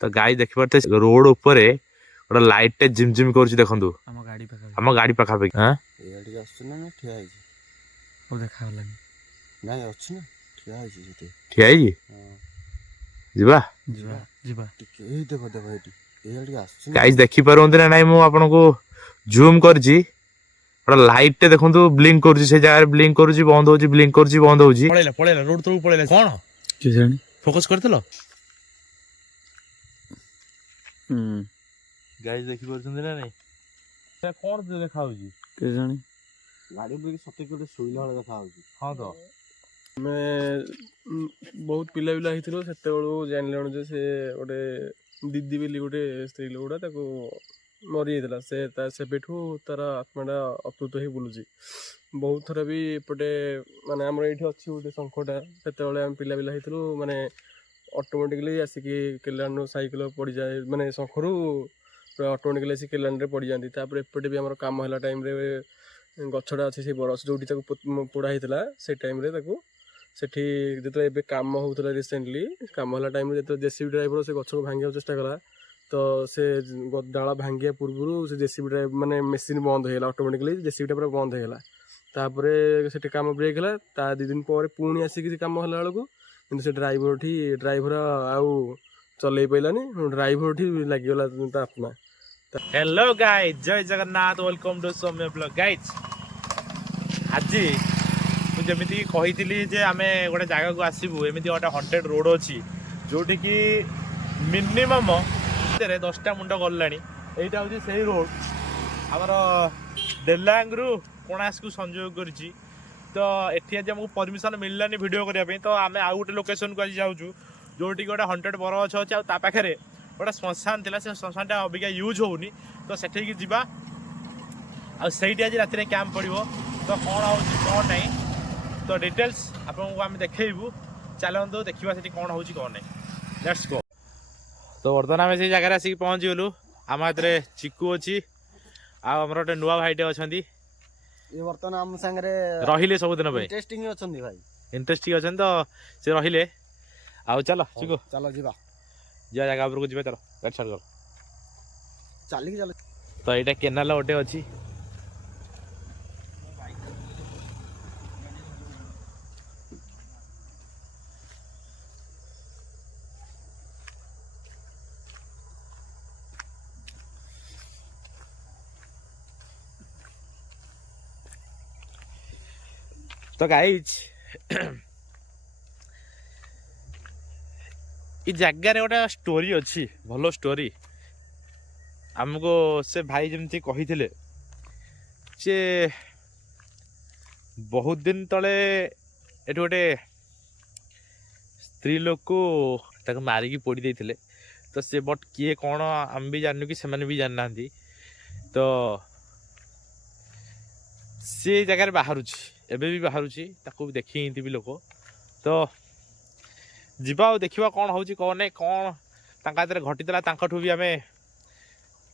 तो गाई देखिपारे रोड ऊपर गोटे लाइट टे जिम जिम कर देखु आम गाड़ी पाखापाखि ठिया गाइस देखी पारंती ना नहीं आपको जूम कर लाइट टे देखु ब्लिंक कर जगह ब्लिंक कर बंद हो ब्लिंक कर बंद हो पड़ेला रोड तक पड़ेला कौन फोकस करथिलो गाइस देखि परछन ना नहीं कौन देखा होजी के जानी गाड़ी पे सते कोटे सोइला वाला देखा होजी हां तो मैं बहुत पिला पिला हिथिलो सेते बेलू जानले जे से गोटे दीदी बेली गोटे स्त्री लोकटा ताको मरी जाइला से बेठू तार आत्माटा अतुत ही बुलुची बहुत थर भी एपटे माने हमर एठी अछि गोटे संखटा सेते बेले हम पिला पिला हिथिलो माने ऑटोमेटिकली आसिकी केलानो साइकिल पड़ी जाए माने संखरू ऑटोमेटिकली आसी केलान रे पड़ी जांदी तापर एपटे भी हमर काम हला टाइम रे गछडा अछि से बरस जोटी ताको पोड़ा हितला से टाइम रे ताको सेठी जेतो एबे काम होउतला रिसेंटली काम हला टाइम रे जेतो जेसीबी ड्राइवर से गछ को भांगिया चेष्टा कला तो से डाला भांगिया पूर्वरु से जेसीबी ड्राइवर माने मशीन बंद हेला ऑटोमेटिकली जेसीबी पूरा बंद हेला तापरे सेठी काम ब्रेक हला ता 2 दिन पर पुणी आसी कि काम हला बेलको किंतु से ड्राइवर आउ चलै पैलानी ड्राइवर ठी लागि गला ता आत्मा। हेलो गाइस जय Jagannath welcome to Saumya blog guys आज जमी कही जे आम गोटे जगह को आसबू एमती गोटे हंटेड रोड अच्छी जोटि कि मिनिमम 10टा मुंड गलानी यहाँ हूँ से रोड आमर डेलांग रु कोणास को संयोग कर तो ये आज आमको परमिशन मिललानी वीडियो करने तो आम आउ गोटे लोकेशन को आज जाऊँ जोटि गोटे हंटेड बरगछ अच्छे आ पाखे गोटे श्मशान थी से श्मशान अबिका यूज होनी तो सेठी जावा आईटी आज राति कैंप पड़ो तो कौन हो कौन नहीं तो डिटेल्स आपको आम देखू चलतु देखा से कौन हो कौन नहीं लेट्स गो। तो बर्तमान आम से जगह आसिक पहुँची गलु आम हाथ चिकू अच्छी आमर गोटे नुआ भाईटे अच्छा ये बर्तमान आम संगे रहिले सबुदिन इंटरेस्टिंग अछंती भाई इंटरेस्टिंग अच्छा तो से रहिले आउ चलो चिकू चलो जीवा जा जगह उपरको जी चलो गाड़ी स्टार्ट कर चलिक चल तो यहाँ केनाल गोटे अच्छी तो गाइज इ जगार गोटे स्टोरी अच्छी भल स्टोरी आमको से भाई जमती कही थे जे बहुत दिन तले एट गोटे स्त्री लोक को मारिकी पोड़ी देते तो से बट किए कौन आम भी जानू कि से भी जानना तो से जगार बाहर एबे भी बाहर देखी भी लोक तो जीवा देखा कौन हो कौन नहीं कौन तांका घटीला तांकठू भी आम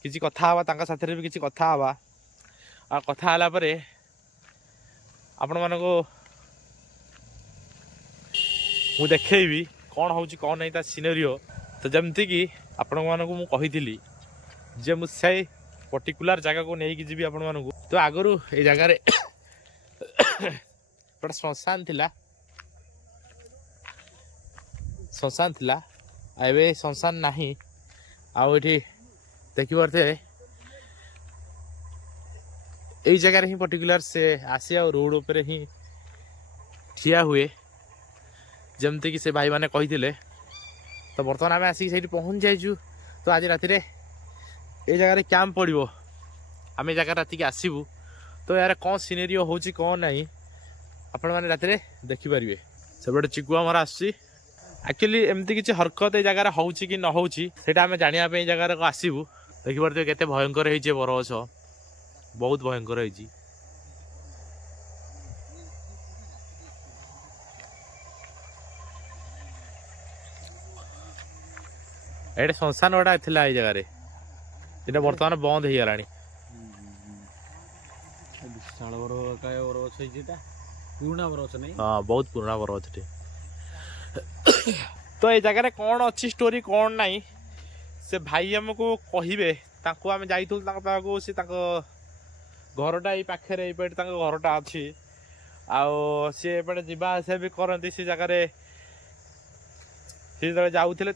किसी कथा हवा साथ भी किसी कथा हवा आ कथा हाला परे आपण मानको मु देखैबी कौन हो कौन नहीं ता सिनेरियो तो जमती कि आपण मानको मु कहिथिली जे मु से पर्टिकुलर जगह को नहीं जी आपण मानको तो आगरू ए जगह रे गोटे श्मशान थिला एबे श्मशान नहीं आउ एठी देखि पारथे यही जगह ही पर्टिकुलर से आसी आ रोड उपर ही ठिया हुए जमती कि से भाई माने कही तो बर्तमान आम आसिक से पहुँच जाइचु तो आज राति ये जगह कैंप पड़ो आम ए जगह राति आसबू तो यार कौन सिनेरियो हो कौन नहीं आपण मैंने राति देखिपारे से गोटे चिकू आमर आक्चुअली एमती किसी हरकत ये जगह हो कि न हो आम जानापी जगह को आसबू देखिपारे केते भयंकर है बरगछ बहुत भयंकर है ये श्मशान गोटा था ये जगह ये बर्तमान बंद हो गलानी हाँ बहुत पुराना बरगछ तो ये जगह कौन अच्छी स्टोरी कौन नहीं से भाई आमको कहे आम जाइलु पाक से घरटा ये पाखे ये घरटा अच्छी आउ सी एपटे जावा आसा भी करती से जगार से जो जाऊे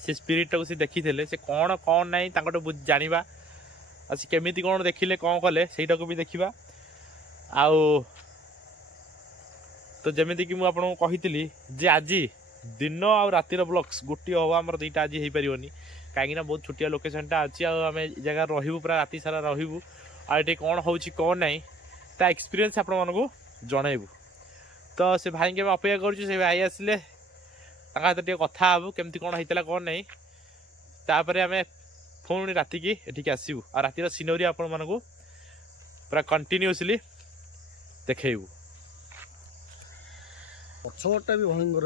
से स्पिरिट को देखी से कौन कौन ना जाना केमी कौन देखिले कौन कले सहीटा को भी देखा आउ तो जमीक कि मुझे कही जे आज दिन आ रातिर ब्लॉग्स गोटे हम आम दुईटा आज हो पार कहीं बहुत छोटिया लोकेशनटा अच्छी आम जगह रही पूरा राति सारा रही आए कौन हो कौन ना ता एक्सपीरियंस आपण मानक जनइबू तो से भाई के अपेक्षा कर भाई आसिले हाथ कथा हबू केमती कौन होता कौन ना तापर आम पुणी राति की एठिक आसबू आ रातिर सीनरी आपण मानक पूरा कंटिन्यूअसली देखू पछटा भी भयंकर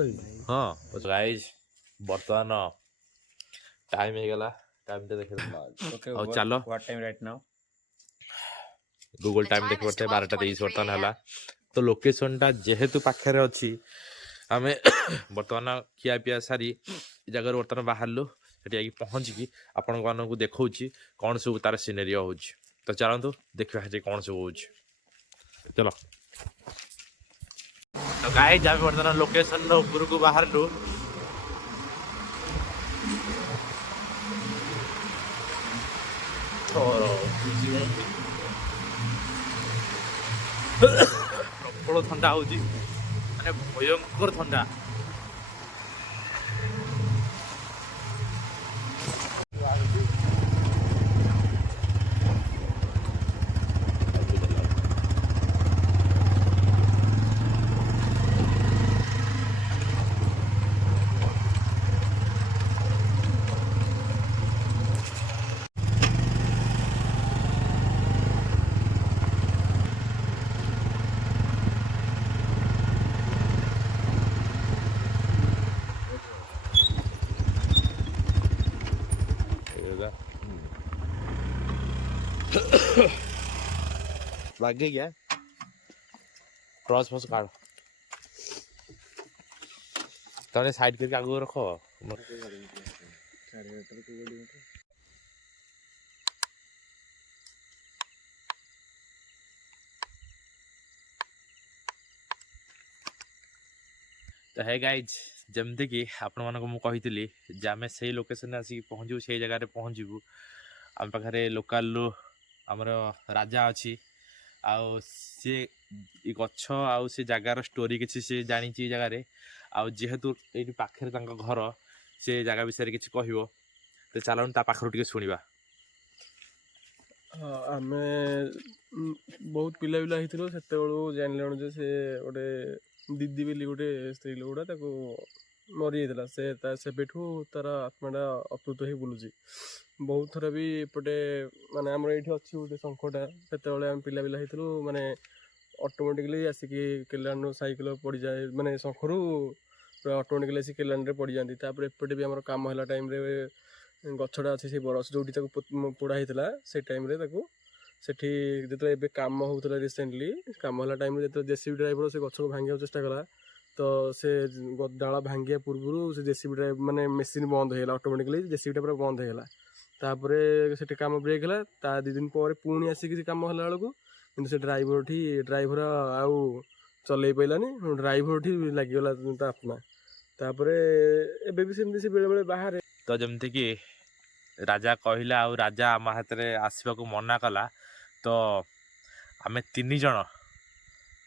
हाँ गाइस बर्तमान टाइम हो गला टाइम तो देख और चलो what time right now Google time देख पड़ते 12:23 बर्तमान है तो लोकेशन टा जेहेतु पाखे अच्छी आम बर्तमान खिया पिया सारी जगह बर्तमान बाहर से पहुँचिकी आपण मानक देखा कौन सब तार सिनेरी हो तो चलतु देखा कौन सब हो चलो तो गाय जहाँ बर्तमान लोकेशन ऊपर को बाहर प्रबल ठंडा हो माने भयंकर ठंडा लग गया क्रॉस फॉस काट तने साइड करके आगु रखो तो है गाइज जमती कि आपण मानक मु कही आम से लोकेशन आसिक पहुँचू से जगह पहुँचू आम पाखे लोकाल आमर राजा अच्छी आउ सी गछ आउ से जगार स्टोरी किसी से जानी जगार आउ जेहेतु ये पाखे घर से जगह विषय किसी कह तो चलो ता पाखर टे शुणा हाँ आम बहुत पिला पिला होते से जान जे से गोटे दीदी बोली गोटे स्त्री लोकटा मरी जाता से तार आत्माटा अप्लुत हो बुलूची बहुत थर भी एपटे माने आम ये अच्छी गोटे शंखटा से आम पिला पिला होते माने ऑटोमेटिकली आसिक केलान साइकिल पड़ जाए माने शंखरू ऑटोमेटिकली आसिक केलान पड़ जाती एपटे भी आम कम है टाइम गछटा अच्छे से बरस जो पोड़ा होता से टाइम सेठी जो कम होता रिसेंटली कम है टाइम जो जेसीबी ड्राइवर से गछ को भांगा चेष्टा कला तो से डाला भांगिया पूर्व से जेसीबी ड्राइव माने मेसीन बंद होगा ऑटोमेटिकली जेसीबीटा पूरा बंद होगा तापर से कम ब्रेक है ता 2 दिन पर पुणी आसिक कम है बेलू कि से ड्राइवर आउ चल पारानी ड्राइवर ठी लगिगला आत्मा तापर एबे भी सेमती से बेले बेले बाहर तो जमती कि राजा कहला आ राजा आम हाथ में आसवा मना कला तो आम 3 जन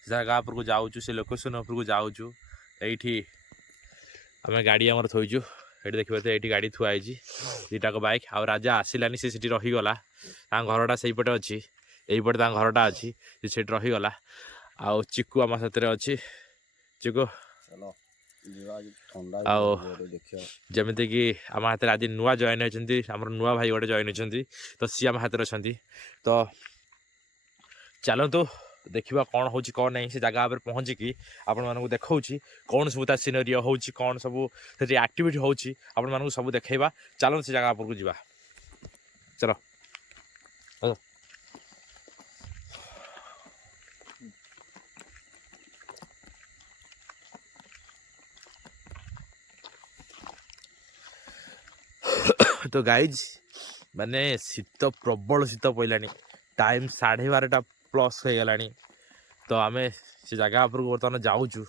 जगह उपरको जाऊँ से लोकेशन उपरको जाऊँ ये आम गाड़ी आमर थोचु ये देखिए तो ये गाड़ी थुआई दुटाक बाइक आ राजा आसलानी से रहीगला घरटा से पटे अच्छी यहीपटे घरटा अच्छी से रहीगला आउ चिकू आम साथ अच्छी चिकू जमीती कि आम हाथ में आज नुआ जॉइन होती आम नुआ भाई गोटे जॉइन होती तो सी आम हाथ में अच्छा तो चलतु देखा कौन हो कौन नहीं से जगह पर पहुँचिकी आपण मानक देखा कौन सब सीनरी हो कौन सब एक्टिविटी हो आपण मानक सब देखा चलो से जगह पर जा चलो ତ ଗାଇଜ୍ ମାନେ ଶୀତ ପ୍ରବଳ ଶୀତ ପଇଲାଣି, ଟାଇମ୍ 12:30 ପ୍ଲସ୍ ହେଇଗଲାଣି। ତ ଆମେ ସେ ଜାଗା ଉପରକୁ ବର୍ତ୍ତମାନ ଯାଉଛୁ।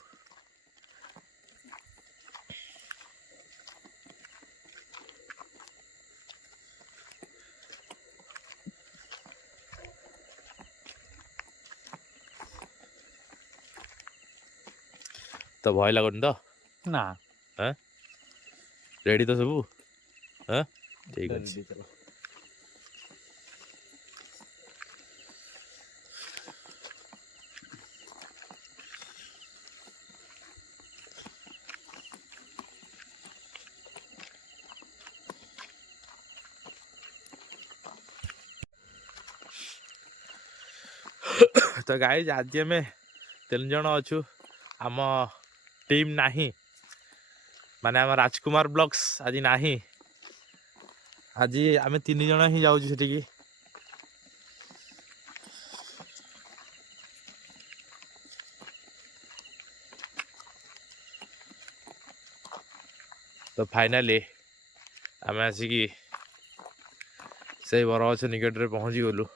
ତ ଭୟ ଲାଗୁନି ତ? ନା ରେଡି ତ ସବୁ? ଠିକ୍ ଅଛି। ତ ଗାଇଜ୍ ଆଜି ଆମେ 3 ଜଣ ଅଛୁ, ଆମ ଟିମ୍ ନାହିଁ, ମାନେ ଆମ ରାଜକୁମାର ବ୍ଲଗ୍ସ ଆଜି ନାହିଁ। ଆଜି ଆମେ 3 ଜଣ ହିଁ ଯାଉଛୁ ସେଠିକି। ତ ଫାଇନାଲି ଆମେ ଆସିକି ସେଇ ବରଗଛ ନିକଟରେ ପହଞ୍ଚି ଗଲୁ।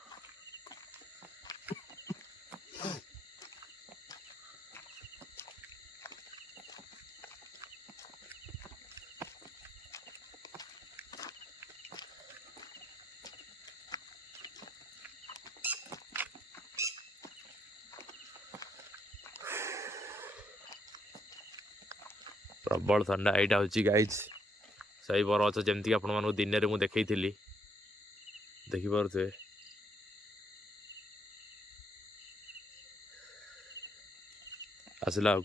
ପ୍ରବଳ ଥଣ୍ଡା। ଏଇଟା ହେଉଛି ଗାଇଜ୍ ସେଇ ବରଗଛ ଯେମିତିକି ଆପଣମାନଙ୍କୁ ଦିନରେ ମୁଁ ଦେଖେଇଥିଲି, ଦେଖିପାରୁଥିବେ। ଆସିଲା ଆଉ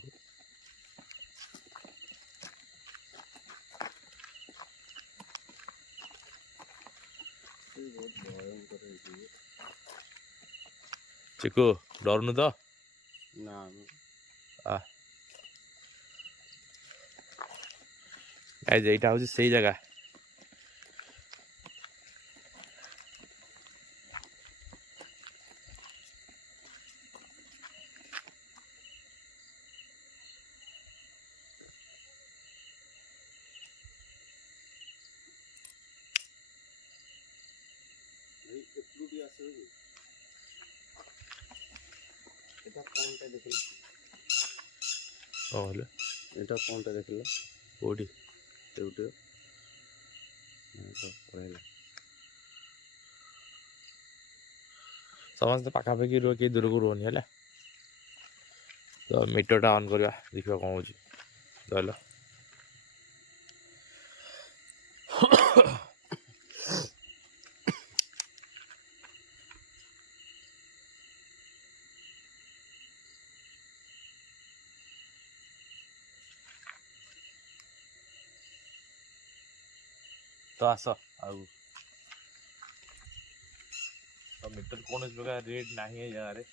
ଚିକୁ, ଡରୁନୁ ତ? ନା ଗାଇଜ୍ ଏଇଟା ହେଉଛି ସେଇ ଜାଗା। এটা কোনটা দেখিল? କ'ଣ ହେଲେ? এটা কোনটা দেখিল? କେଉଁଠି? ଏଉଟେ ପଳେଇଲା। ସମସ୍ତେ ପାଖାପାଖି ରୁହ, କେହି ଦୂରକୁ ରୁହନି ହେଲା। ତ ମିଟରଟା ଅନ୍ କରିବା, ଦେଖିବା କ'ଣ ହେଉଛି। ରହିଲ। ତ ଆସ ଆଉ। ତ ମିଟର କୌଣସି ପ୍ରକାର ରେଟ୍ ନାହିଁ ଏ ଜାଗାରେ।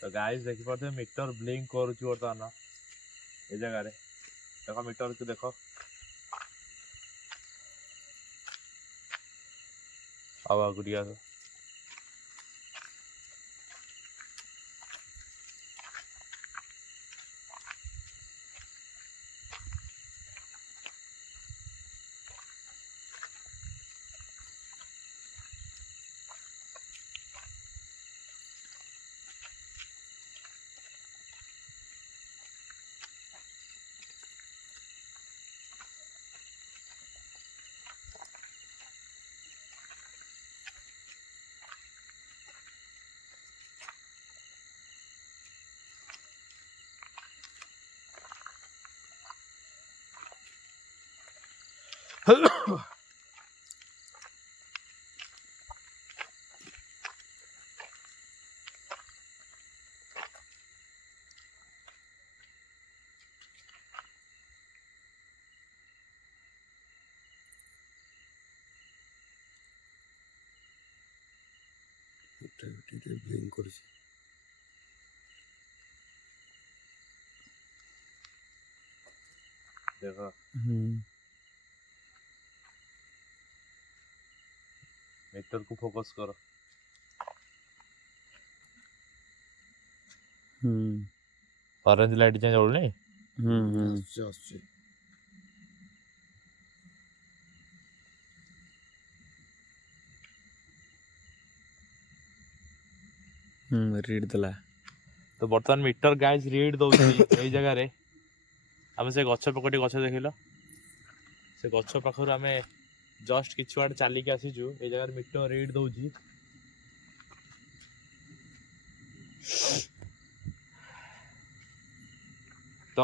तो गाइस देखिए मीटर ब्लिंक करुच्ची बर्तमान ए जगह देख मीटर को देख आगुरिया ଟିକେ ବ୍ଲିଙ୍କ୍ କରୁଛି। ଦେଖ ମିଟର କୁ ଫୋକସ କର। ଅରେଞ୍ଜ ଲାଇଟ୍ ଯାଏଁ ଜଳୁନି। ଆସୁଛି ରିଡ୍ ଦେଲା। ତ ବର୍ତ୍ତମାନ ମିଟର ଗାଇଜ ରିଡ୍ ଦଉଛି ଏଇ ଜାଗାରେ। ଆମେ ସେ ଗଛ ପକଟି ଗଛ ଦେଖିଲ, ସେ ଗଛ ପାଖରୁ ଆମେ ଜଷ୍ଟ କିଛି ବାଟ ଚାଲିକି ଆସିଛୁ। ଏଇ ଜାଗାରେ ମିଟର ରିଡ୍ ଦଉଛି। ତ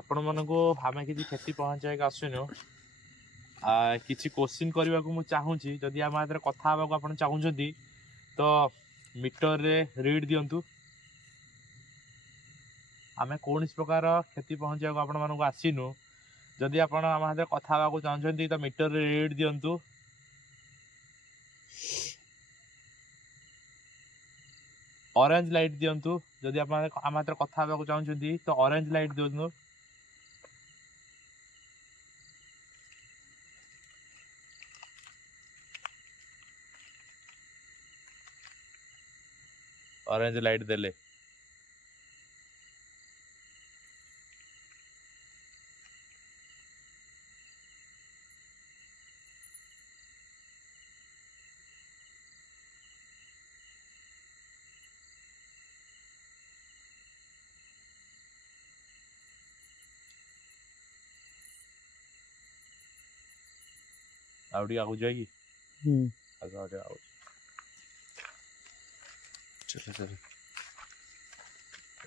ଆପଣମାନଙ୍କୁ ଆମେ କିଛି କ୍ଷତି ପହଞ୍ଚାଇବାକୁ ଆସୁନୁ। କିଛି କୋଶ୍ଚିନ୍ କରିବାକୁ ମୁଁ ଚାହୁଁଛି। ଯଦି ଆମ ହାତରେ କଥା ହେବାକୁ ଆପଣ ଚାହୁଁଛନ୍ତି ତ ମିଟରରେ ରିଡ୍ ଦିଅନ୍ତୁ। ଆମେ କୌଣସି ପ୍ରକାର କ୍ଷତି ପହଞ୍ଚାଇବାକୁ ଆପଣମାନଙ୍କୁ ଆସିନୁ। ଯଦି ଆପଣ ଆମ ହାତରେ କଥା ହେବାକୁ ଚାହୁଁଛନ୍ତି ତ ମିଟରରେ ରିଡ୍ ଦିଅନ୍ତୁ। ଅରେଞ୍ଜ ଲାଇଟ୍ ଦିଅନ୍ତୁ। ଯଦି ଆପଣ ଆମ ହାତରେ କଥା ହେବାକୁ ଚାହୁଁଛନ୍ତି ତ ଅରେଞ୍ଜ ଲାଇଟ୍ ଦିଅନ୍ତୁ। ଅରେଞ୍ଜ ଲାଇଟ୍ ଦେଲେ ଆଉ ଟିକେ ଆଗକୁ ଯିବା କି?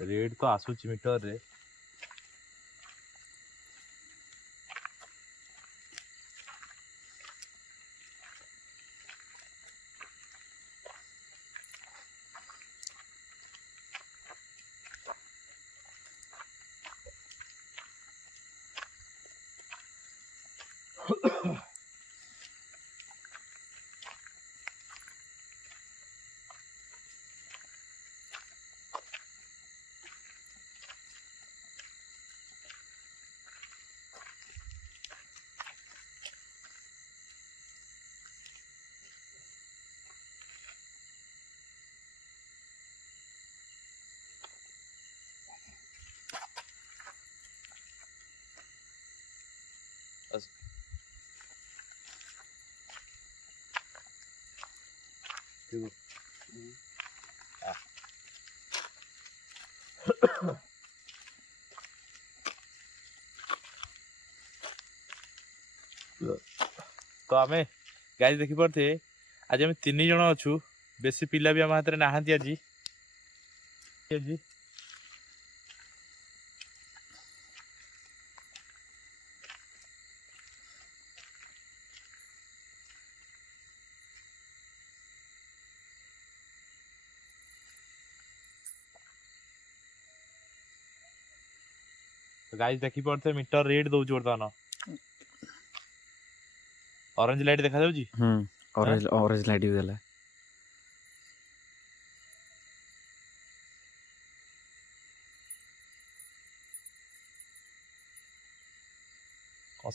ରେଟ୍ ତ ଆସୁଛି ମିଟରରେ। ତ ଆମେ ଗାଈ ଦେଖିପାରୁଥିବେ ଆଜି ଆମେ 3 ଜଣ ଅଛୁ। ବେଶୀ ପିଲା ବି ଆମ ହାତରେ ନାହାନ୍ତି ଆଜି। ଗାଈ ଦେଖିପାରୁଥିବେ ମିଟର ରିଡ୍ ଦଉଛି ବର୍ତ୍ତମାନ। ଅରେଞ୍ଜ ଲାଇଟ୍ ଦେଖାଯାଉଛି। ଅରେଞ୍ଜ ଲାଇଟ୍ ବି ଦେଲା।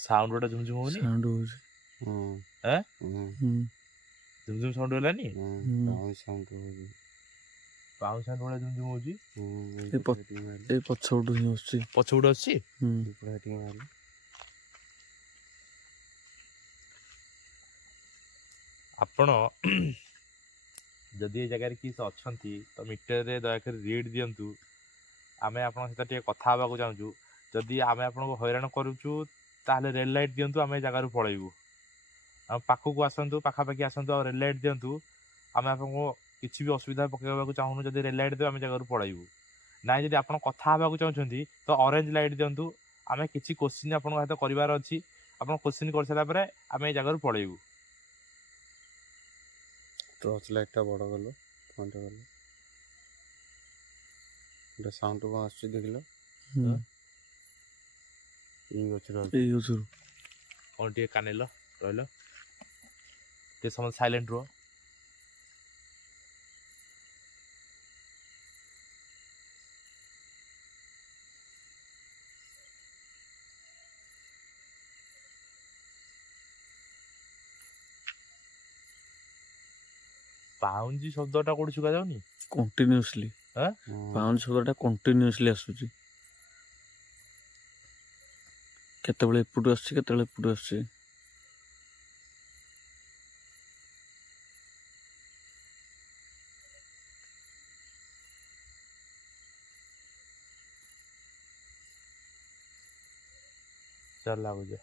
ସାଉଣ୍ଡ ଗୋଟେ ଝୁମଝୁମ ହଉନି? ସାଉଣ୍ଡ ହଉଛି। ଝୁମଝୁମ ସାଉଣ୍ଡ ହେଲାନି? ପାଉଁ ସାଉଣ୍ଡ ପାଉଁ ସାଉଣ୍ଡ ଭଳିଆ ଝୁମଝୁମ ହଉଛି। ଏଇ ପଛପଟୁ ହିଁ ଆସୁଛି। ପଛପଟୁ ଆସୁଛି। ଆପଣ ଯଦି ଏ ଜାଗାରେ କିଏ ଅଛନ୍ତି ତ ମିଟରରେ ଦୟାକରି ରିଡ୍ ଦିଅନ୍ତୁ। ଆମେ ଆପଣଙ୍କ ସହିତ ଟିକେ କଥା ହେବାକୁ ଚାହୁଁଛୁ। ଯଦି ଆମେ ଆପଣଙ୍କୁ ହଇରାଣ କରୁଛୁ ତାହେଲେ ରେଡ୍ ଲାଇଟ୍ ଦିଅନ୍ତୁ। ଆମେ ଏ ଜାଗାରୁ ପଳେଇବୁ। ଆମ ପାଖକୁ ଆସନ୍ତୁ, ପାଖାପାଖି ଆସନ୍ତୁ ଆଉ ରେଡ୍ ଲାଇଟ୍ ଦିଅନ୍ତୁ। ଆମେ ଆପଣଙ୍କୁ କିଛି ବି ଅସୁବିଧା ପକାଇବାକୁ ଚାହୁଁନୁ। ଯଦି ରେଡ୍ ଲାଇଟ୍ ଦେବେ ଆମେ ଜାଗାରୁ ପଳେଇବୁ। ନାଇଁ ଯଦି ଆପଣ କଥା ହେବାକୁ ଚାହୁଁଛନ୍ତି ତ ଅରେଞ୍ଜ ଲାଇଟ୍ ଦିଅନ୍ତୁ। ଆମେ କିଛି କୋଶ୍ଚିନ୍ ଆପଣଙ୍କ ସହିତ କରିବାର ଅଛି। ଆପଣ କୋଶ୍ଚିନ୍ କରିସାରିଲା ପରେ ଆମେ ଏ ଜାଗାରୁ ପଳେଇବୁ। ଟର୍ଚ୍ଚ ଲାଇଟ୍ଟା ବଡ଼ କଲ, ଫୋନ୍ଟା କଲ। ଗୋଟେ ସାଉଣ୍ଡ କ'ଣ ଆସୁଛି ଦେଖିଲ? ଏଇ ଗଛରୁ କ'ଣ ଟିକେ କାନେଇଲ ରହିଲ ଟିକେ ସମୟ ସାଇଲେଣ୍ଟ ରୁହ। ପାଉଁଜି ଶବ୍ଦଟା କୋଉଠି ଶୁଭା ଯାଉନି? କଣ୍ଟିନ୍ୟୁଅସଲି ଆଁ? ପାଉଁଜି ଶବ୍ଦଟା କଣ୍ଟିନ୍ୟୁଅସଲି ଆସୁଛି। କେତେବେଳେ ଏପଟୁ ଆସୁଛି କେତେବେଳେ ଏପଟୁ ଆସୁଛି। ଚାଲ ଲାଗୁଛି।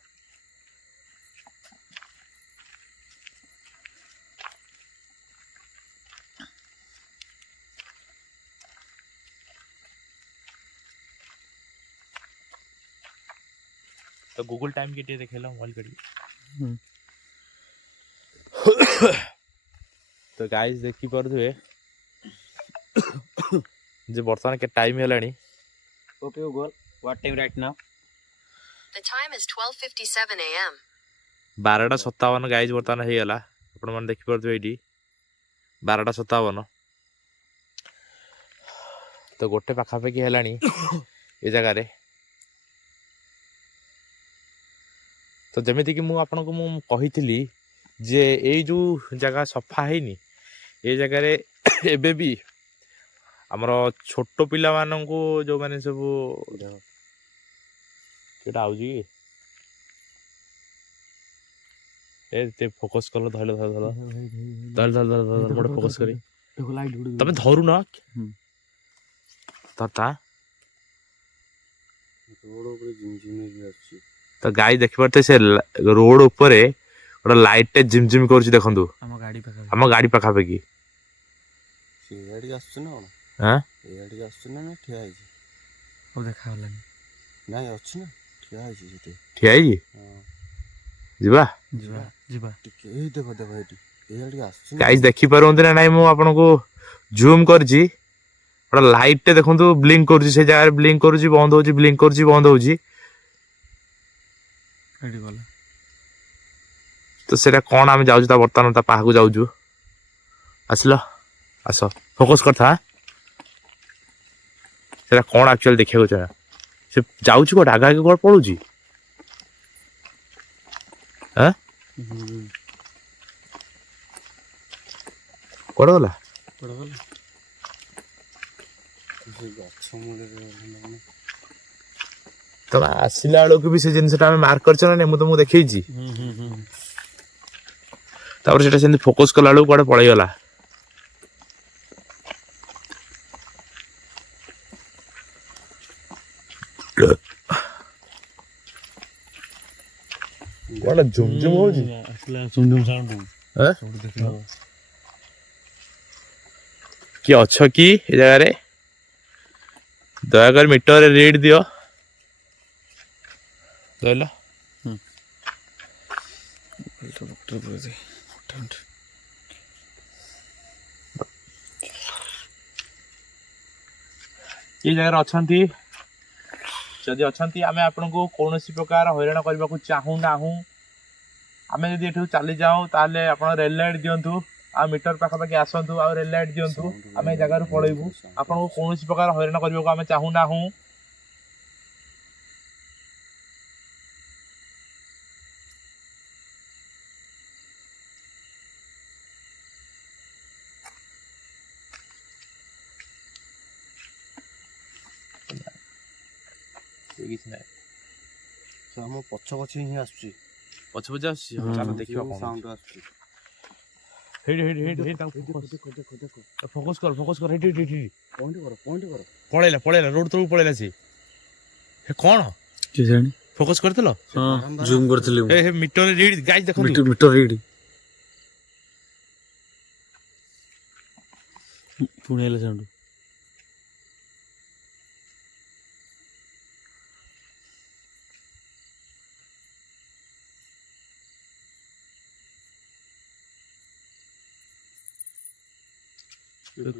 तो गूगल टाइम के लिए देखेला मोबाइल करी। तो गाइस देखि पारुथबे जे वर्तमान के time हेलानी। Okay, Google. What time right now? The time is 12:57 a.m. 12:57 guys वर्तमान हे गला। आपण मन देखि पारुथबे एडी 12:57। तो गोटे पाखा पाखी हेलानी ए जगह रे। तो जमिति कि मु आपन को मु कहितली जे ए जो जगह सफा हैनी ए जगह रे एबे भी हमर छोट पिला मानन को जो माने सब केटा आउजी ए ते फोकस कर धल धल धल धल धल धल धल मोड फोकस करी देखो लाइट उड़ तमे धरु न तता ରୋଡ ଉପରେ ଝିମଝିମ ହେଇକି ଆସୁଛି। तो गाई देखि परते से रोड ऊपर गोटे लाइट टे जिम जिम करूची देखंतु ଆମ ଗାଡ଼ି ପାଖରେ हम गाड़ी पाखा पाखी। ସେଇଆଡ଼ିକି ଆସୁଛି ନା କଣ? हां ଏଇଆଡ଼ିକି ଆସୁଛି ନା ଠିଆ ହେଇଛି? ଆଉ ଦେଖାଗଲାନି। ନାଇଁ ଅଛି ନା ଠିଆ ହେଇଛି ସେଠି। ठिया है ହଁ जीवा ଯିବା ଯିବା। ଟିକେ ଏଇ ଦେଖ ଦେଖ ଏଇଠି ଏଇଆଡ଼ିକି ଆସୁଛି ନା। गाइस देखि परउंते ना नाही मु आपन को जूम करजी गोटे लाइट टे देखंतु ब्लिंक करूची से जगह ब्लिंक करूची बंद होची ब्लिंक करूची बंद होची। ଏଠି ଗଲା। तो सेटा कोन आमे जाउछु ता वर्तमान ता पाहाकु जाउछु। आसलो आस फोकस करथा सेटा कोन एक्चुअली देखिया को छना से जाउछु कोड आगा आगे कोड पळुची। हां कोड गला କୁଆଡ଼େ ଗଲା? ସେ ଗଛ ମୂଳରେ ରହିଲା। तो आसिला बेलू भी से जिनसटा आमे मार्क करछ ना मु तुमको देखैछि। तापर सेटा सेंति फोकस कला बेलू कोड पळै गला। कोड झुम झुम होजी ଆସିଲା ସୁନ୍ଦର ସାଉଣ୍ଡ। हैं ସବୁଠୁ ଦେଖିଲ कि अच्छ कि ए जगह रे दयाकर मीटर रीड दियो दइला ଡକ୍ଟର ପୁରା ये जगह अछंती जदि अछंती आमे आपन को कोनोसी प्रकार हैरान करबा को चाहू नाहू आमे जदि एठू चली जाऊ ताले आपन रेल लाइट दियंतु आ मीटर पाखा पाखी आसंतु आ रेल लाइट दियंतु आमे ए जगह रु पळैबू आपन को कोनोसी प्रकार हैरान करबा को आमे चाहू नाहू। କିଛି ନାହିଁ ସେ ଆମ ପଛ ପଛ ହିଁ ଆସୁଛି। ପଛ ପଛ ଆସୁଛି ଚାଲ ଦେଖିବା କଣ ସାଉଣ୍ଡ ଆସୁଛି। ହେଇଟି ହେଇଟି ହେଇଟି ହେଇଟି ତାକୁ ଫୋକସ କର ହେଇଟି ହେଇଟି ହେଇଟି ପଏଣ୍ଟ କର। ପଳେଇଲା ରୋड ତଳକୁ ପଳେଇଲା ସେ हे कौन କେଜାଣି फोकस करथिलो ହଁ ଜୁମ୍ କରିଥିଲି ମୁଁ। हे मीटर रीड गाइस देखो ମିଟର ରିଡ୍ ପୁଣି ହେଲା ସାଉଣ୍ଡ।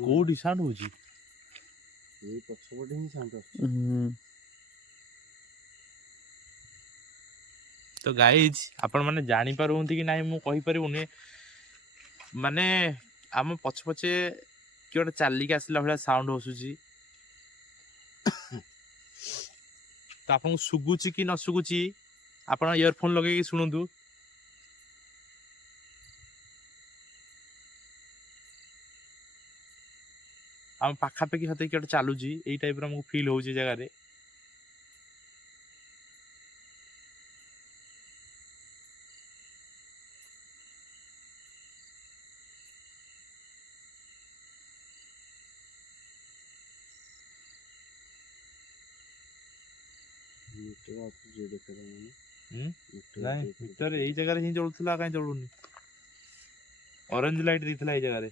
कोडी साउंड होजी ଏଇ ପଛପଟେ ହିଁ ସାଉଣ୍ଡ ଆସୁଛି। तो गाइज आपण माने जानी पारुंती कि नाही मु कहि परिउनी माने आम पछ पछे कि गोटे चालिक आसला भला साउंड होसुची तो आपन सुगुची कि न सुगुची आपण इयरफोन लगे कि सुनंतु ଆମ ପାଖାପାଖି ସତେ କିଏ ଗୋଟେ ଚାଲୁଛି ଏଇ ଟାଇପର ଆମକୁ ଫିଲ୍ ହଉଛି ଏ ଜାଗାରେ। ନାଇଁ ଭିତରେ ଏଇ ଜାଗାରେ ହିଁ ଜଳୁଥିଲା, କାହିଁ ଜଳୁନି? ଅରେଞ୍ଜ ଲାଇଟ୍ ଦେଇଥିଲା ଏଇ ଜାଗାରେ।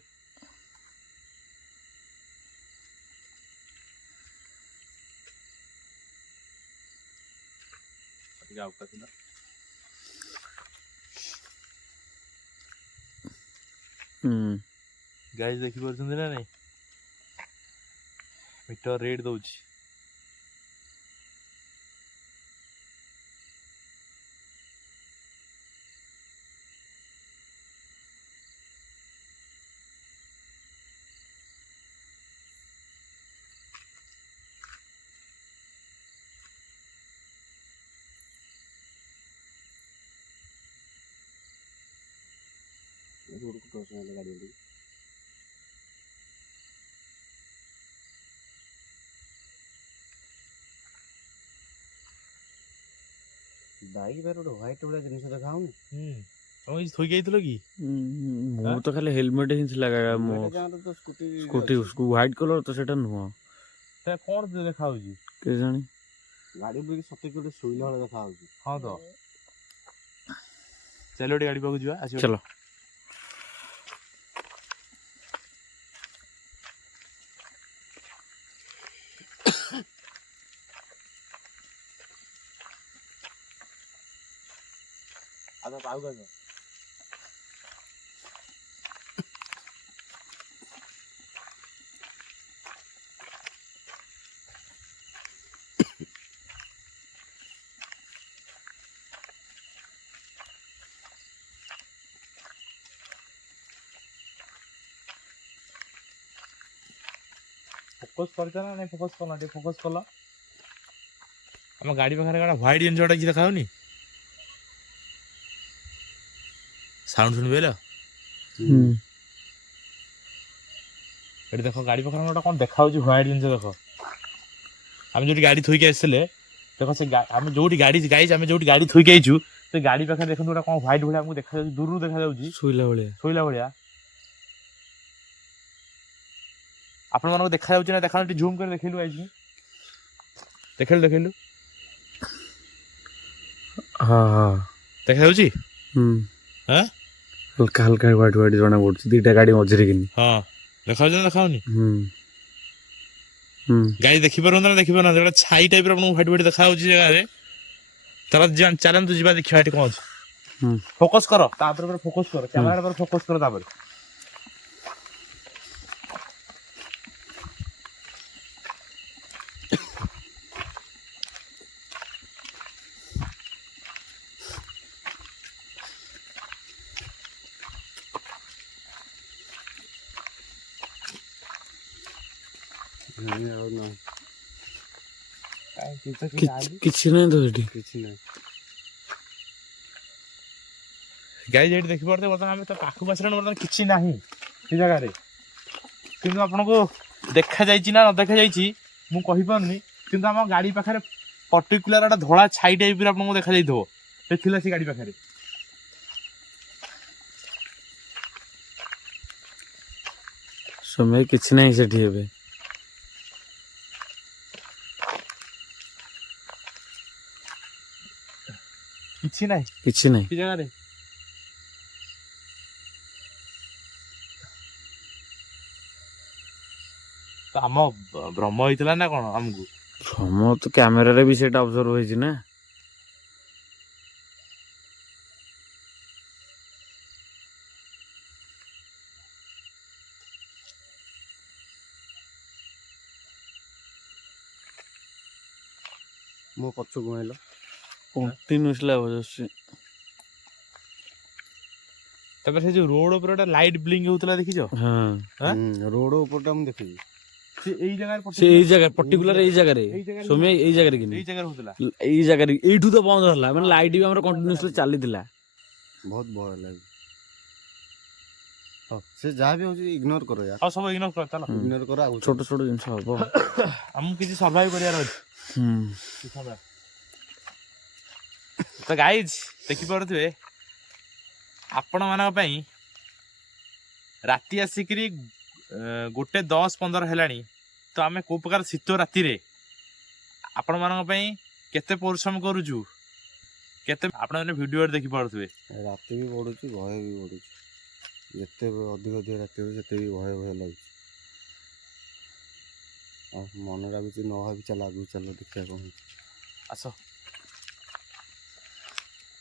ଗାଇଜ ଦେଖିପାରୁଛନ୍ତି ନା ନାଇଁ, ମିଟର ରେଟ୍ ଦଉଛି। ବାଇକ୍ ବାରେ ଗୋଟେ ହ୍ୱାଇଟ୍ ଭଳିଆ ଜିନିଷ ଦେଖା ହଉନି? ତମେ କିଛି ଥୋଇକି ଯାଇଥିଲ କି? ମୁଁ ତ ଖାଲି ହେଲମେଟ ହିଁ ଥିଲା ମୋ ସ୍କୁଟି ସ୍କୁଟି ହ୍ୱାଇଟ କଲର ତ ସେଟା ନୁହଁ। ସେଟା କଣ ଦେଖା ହଉଛି କେଜାଣି? ଗାଡି ଉପରେ ସତେ ଗୋଟେ ଶୋଇଲା ଭଳିଆ ଦେଖା ହଉଛି। ହଁ ତ ଚାଲ ଗୋଟେ ଗାଡି ପାଖକୁ ଯିବା, ଆସିବ। ଚଲ। ଫୋକସ୍ କରିଛ ନା ନାଇଁ? ଫୋକସ୍ କଲ, ଟିକେ ଫୋକସ୍ କଲ। ଆମ ଗାଡି ପାଖରେ ଗୋଟେ ହ୍ୱାଇଟ୍ ଜିନିଷଟା କିଛି ଦେଖାଯାଉନି? ସାଉଣ୍ଡ ଶୁଣି ପାଇଲ? ଏଠି ଦେଖ, ଗାଡି ପାଖରେ ଗୋଟେ କଣ ଦେଖାଯାଉଛି ହ୍ୱାଇଟ୍ ଜିନିଷ ଦେଖ। ଆମେ ଯୋଉଠି ଗାଡି ଥୋଇକି ଆସିଥିଲେ ଦେଖ, ସେ ଆମେ ଯୋଉଠି ଗାଡି ଗାଇଛି, ଆମେ ଯୋଉଠି ଗାଡି ଥୋଇକି ଆଇଛୁ ସେ ଗାଡି ପାଖରେ ଦେଖନ୍ତୁ ଗୋଟେ କଣ ହ୍ୱାଇଟ୍ ଭଳିଆ ଆମକୁ ଦେଖାଯାଉଛି, ଦୂରରୁ ଦେଖାଯାଉଛି, ଶୋଇଲା ଭଳିଆ। ଶୋଇଲା ଭଳିଆ। ଆପଣମାନଙ୍କୁ ଦେଖାଯାଉଛି ନା ଦେଖାଯାଉଛି? ଟିକେ ଝୁମ୍ କରି ଦେଖେଇଲୁ, ଆଇଛି ଦେଖେଇଲୁ। ହଁ ହଁ ଦେଖାଯାଉଛି? ହାଲକା ହାଲକା ହ୍ୱାଇଟ ହ୍ୱାଇଟ ଜଣା ପଡୁଛି, ଦିଟା ଗାଡି ମଝିରେ କିନି। ହଁ, ଦେଖାଯାଉଛି ନା ଦେଖାଯାଉନି? ଗାଡି ଦେଖିପାରୁନାହାନ୍ତି ନା ଦେଖିପାରୁନାହାନ୍ତି? ଗୋଟେ ଛାଇ ଟାଇପର ଆପଣଙ୍କୁ ହ୍ୱାଇଟ୍ ହ୍ୱାଇଟ୍ ଦେଖାଯାଉଛି ଜାଗାରେ। ଚାଲନ୍ତୁ ଯିବା ଦେଖିବା ଏଠି କଣ ଅଛି। ଫୋକସ୍ କର, ତାପରେ ଫୋକସ୍ କର, କ୍ୟାମେରା ଉପରେ ଫୋକସ୍ କର। ତାପରେ କିଛି ନାହିଁ ତ ସେଠି, କିଛି ନାହିଁ। ଗାଈ ଯେଠି ଦେଖିପାରୁଥିବେ, ବର୍ତ୍ତମାନ ଆମେ ତ ପାଖକୁ ଆସିଲାଣି, ବର୍ତ୍ତମାନ କିଛି ନାହିଁ ସେ ଜାଗାରେ। କିନ୍ତୁ ଆପଣଙ୍କୁ ଦେଖାଯାଇଛି ନା ନ ଦେଖାଯାଇଛି ମୁଁ କହିପାରୁନି, କିନ୍ତୁ ଆମ ଗାଡି ପାଖରେ ପର୍ଟିକୁଲାର ଗୋଟେ ଧଳା ଛାଇ ଟାଇପର ଆପଣଙ୍କୁ ଦେଖାଯାଇଥିବ, ସେ ଥିଲା ସେ ଗାଡି ପାଖରେ। ସମୟ କିଛି ନାହିଁ ସେଠି ଏବେ। କିଛି ନାହିଁ, କିଛି ନାହିଁ ସେ ଜାଗାରେ। ତ ଆମ ଭ୍ରମ ହେଇଥିଲା ନା କଣ? ଆମକୁ ଭ୍ରମ ତ କ୍ୟାମେରାରେ ବି ସେଟା ଅବଜର୍ଭ ହେଇଛି ନା। ମୋ ପଛକୁ ଆଇଲ, କଣ୍ଟିନ୍ୟୁସଲି ଆବାଜ ଆସୁଛି। ତାପରେ ସେ ଯୋଉ ରୋଡ ଉପରେ ଗୋଟେ ଲାଇଟ୍ ବ୍ଲିଙ୍କ୍ ହଉଥିଲା, ଦେଖିଛ? ରୋଡ ଉପରଟା ମୁଁ ଦେଖିଛି। ସେ ଏଇ ଜାଗାରେ ପର୍ଟିକୁଲାର ଏଇ ଜାଗାରେ ସୌମ୍ୟ, ଏଇ ଜାଗାରେ କି ଏଇ ଜାଗାରେ ହଉଥିଲା। ଏଇ ଜାଗାରେ, ଏଇଠୁ ତ ବନ୍ଦ ହେଲା, ମାନେ ଲାଇଟ୍ ବି ଆମର କଣ୍ଟିନ୍ୟୁସଲି ଚାଲିଥିଲା। ବହୁତ ଭୟ ଲାଗେ। ହଉ ସେ ଯାହା ବି ହଉଛି ଇଗ୍ନୋର କର ୟାର, ଆଉ ସବୁ ଇଗ୍ନୋର କର ଚାଲ। ଇଗ୍ନୋର କର ଆଗକୁ ଛୋଟ ଛୋଟ ଜିନିଷ ହବ। ଆମକୁ କିଛି ସର୍ଭାଇଭ କରିବାର ଅଛି। ହୁଁ। ତ ଗାଇଜ୍ ଦେଖିପାରୁଥିବେ ଆପଣମାନଙ୍କ ପାଇଁ ରାତି ଆସିକିରି 1:10-15 ହେଲାଣି। ତ ଆମେ କୋଉ ପ୍ରକାର ଶୀତ ରାତିରେ ଆପଣମାନଙ୍କ ପାଇଁ କେତେ ପରିଶ୍ରମ କରୁଛୁ, କେତେ ଆପଣମାନେ ଭିଡ଼ିଓରେ ଦେଖିପାରୁଥିବେ। ରାତି ବି ବଢୁଛି, ଭୟ ବି ବଢୁଛି। ଯେତେ ଅଧିକ ଅଧିକ ରାତି ହଉଛି ସେତେ ବି ଭୟ ଭୟ ଲାଗୁଛି। ଆଉ ମନ ଲାଗୁଛି ନ ଭାବି ଚାଲ ଆଗକୁ ଚାଲ, ଦେଖିବା କଣ ହଉଛି। ଆସ।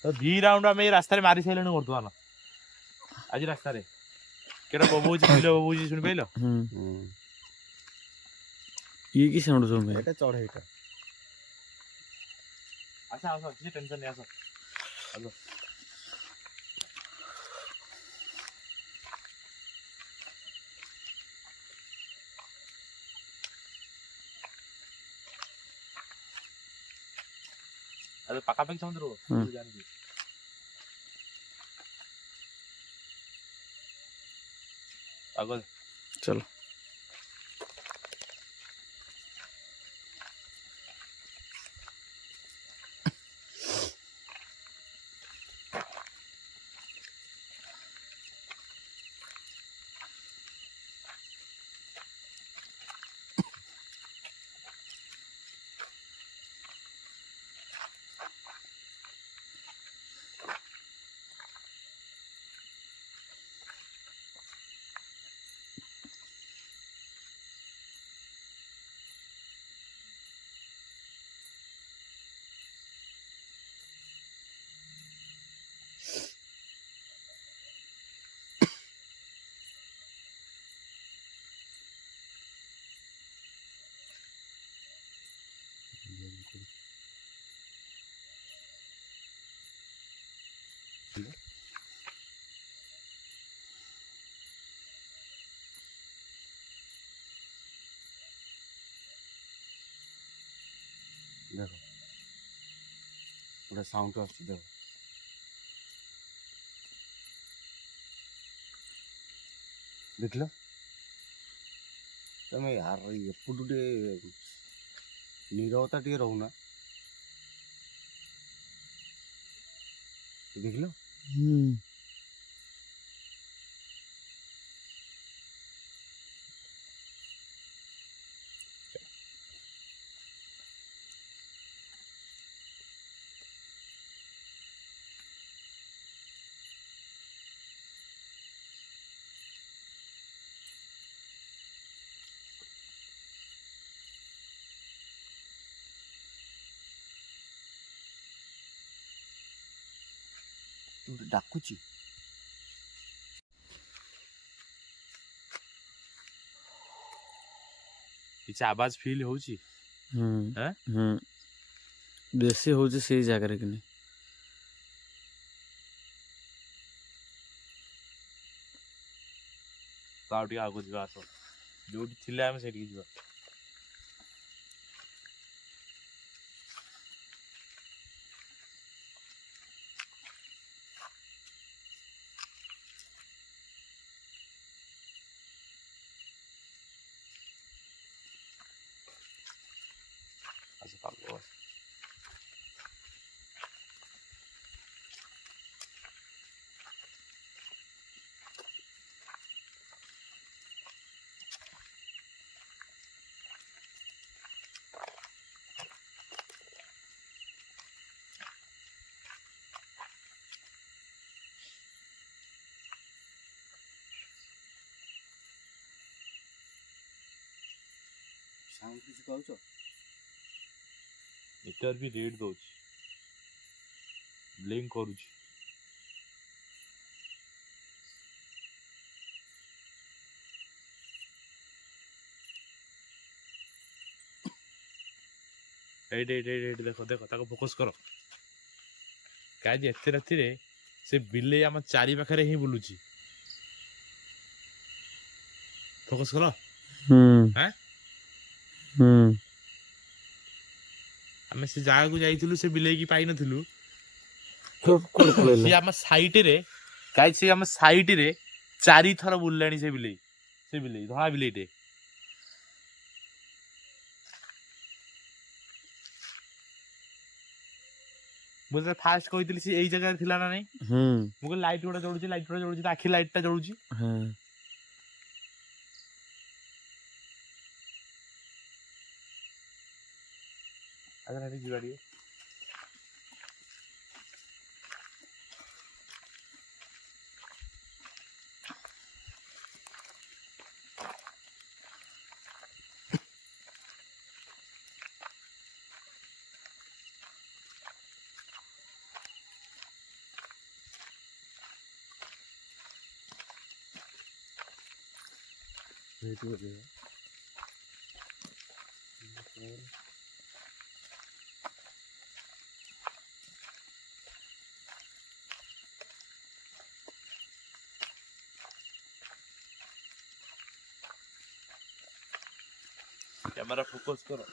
ତ 2 ରାଉଣ୍ଡ ଆମେ ଏଇ ରାସ୍ତାରେ ମାରି ସାରିଲେଣି ବର୍ତ୍ତମାନ। ଆଜି ରାସ୍ତାରେ କେଟା ବବଉଛି, ବିଲ ବବଉଛି, ଶୁଣିପାରିଲ? ଇଏ କି ସାଉଣ୍ଡ ସବୁ ଭାଇ? ଏଇଟା ଚଢେଇଟା। ଆସ ଆସ, କିଛି ଟେନସନ ନାହିଁ, ଆସ ଆସ। ପାଖାପାଖି ସମୁଦ୍ର ଜାଣିଛି। ଆଗ ଚलो। ଦେଖ ଗୋଟେ ସାଉଣ୍ଡ ଆସୁଛି, ଦେଖ। ଦେଖିଲ ତମେ ୟାର ଏପଟୁ ଟିକେ ନୀରବତା ଟିକେ ରହୁନା। ଦେଖିଲ ଡାକୁଛି। କିଛି ଆବାଜ ଫିଲ୍ ହଉଛି। ବେଶୀ ହଉଛି ସେଇ ଜାଗାରେ କି ନାହିଁ। ତ ଆଉ ଟିକେ ଆଗକୁ ଯିବା, ଆସ। ଯୋଉଠି ଥିଲେ ଆମେ ସେଇଠିକି ଯିବା। ଆସ ପାଗ ସାଉଣ୍ଡ କିଛି ପାଉଛ? ଏଟାର ବି ରେଟ୍ ଦଉଛି, ବ୍ଲିଙ୍କ୍ କରୁଛି। ଏଇଠି ଦେଖ ଦେଖ, ତାକୁ ଫୋକସ୍ କର। କାହିଁକି ଏତେ ରାତିରେ ସେ ବିଲେଇ ଆମ ଚାରି ପାଖରେ ହିଁ ବୁଲୁଛି। ଫୋକସ୍ କର। ଆମେ ସେ ଜାଗାକୁ ଯାଇଥିଲୁ, ସେ ବିଲେଇକି ପାଇନଥିଲୁ। ସିଏ ଆମ ସାଇଟରେ, କାହିଁ ସିଏ ଆମ ସାଇଟରେ ଚାରି ଥର ବୁଲିଲାଣି ସେ ବିଲେଇ ଧଳା ବିଲେଇଟେ। ମୁଁ ଯେତେବେଳେ ଫାଷ୍ଟ କହିଥିଲି ସେ ଏଇ ଜାଗାରେ ଥିଲା ନା ନାଇଁ, ମୁଁ କହିଲି ଲାଇଟ୍ ଗୋଟେ ଜଳୁଛି ତା ଆଖି ଲାଇଟ୍ ଟା ଜଳୁଛି। ଯିବା ଟିକେ। कैमरा फोकस करो।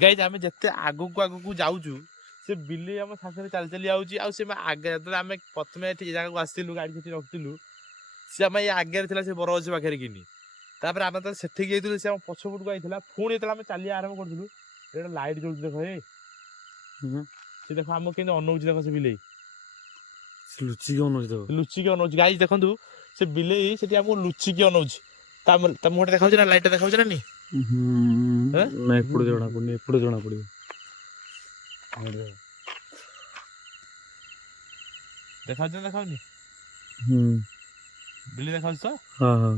गाइज आम जिते आगू जाऊँ से बिल्ली आम साथ चल चली आउची आ से आगे आम प्रथम ये जगह आसलु गाड़ी से रखिलु सी आम ये आगे से बरगछ पाखे किनी तापर आम तो सेठी जाइलु से पछपटू आई पुणी जो आम चलिया आरंभ करूँ ये लाइट जलुच देख ये से देख आम के अनौच देख से बिल्ली लुचिकी अनौच गाइज देखु से बिल्ली से आमको लुचिकी अनौच मुहर देखा ना लाइट देखा ना नी ना एपड़े जना पड़नी एपड़े जना पड़ो देखा देखाउनी बिल्ली देखा तो हाँ हाँ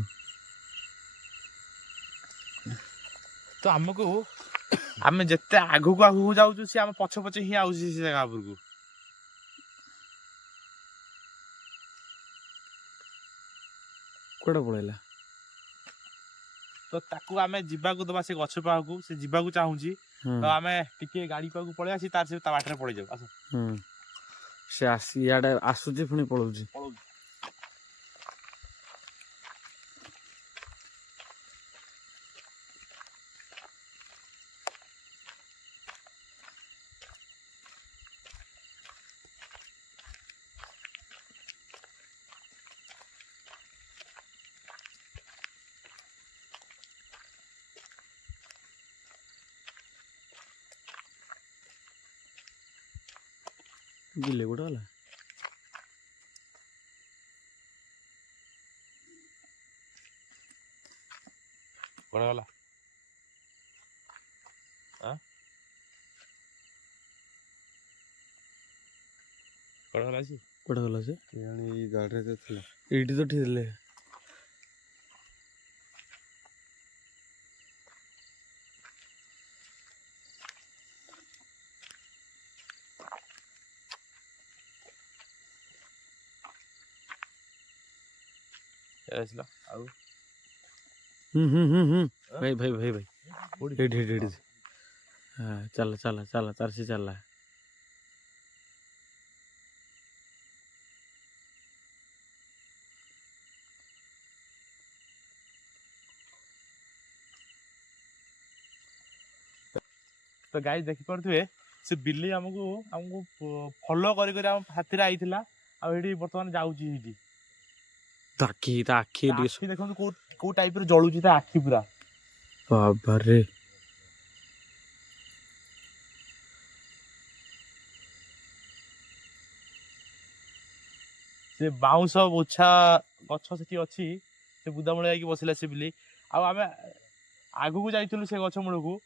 तो आमको आम जिते आगू जाऊँ सी आम पछ पछ ही आउँ से जगह उपरको कौड़ा पड़ेगा तो ताकू आमे जीवाकू दबा से गछ पाहू से जीवाकू चाहूची तो आमे टिके गाड़ी पाहू पळे आसी तार से ता बाटरे पळे जाऊ आस से आसी याडे आसुची पुनी पळौची गिले गुड़ा वाला कोड़ा वाला हां कोड़ा वाला से यानी गाड़ी रे थला एडी तो ठिले भाई भाई भाई भाई एडी एडी हाँ चला चला चला तार से चला तो गाय देखि पड़ुए से बिल्ली हमको फॉलो करी हम हाथी आई थिला आ एडी वर्तमान जाउची एडी ताकि आखि आखि देखो को टाइप रे जळुची ता आखि पूरा बाबा रे से बाउंस बोछा गछ सेठी अछि से बुदा मुळे आकी बसिला से बिल्ली आ आमे आगु को जाइतलु से गछ मुळे को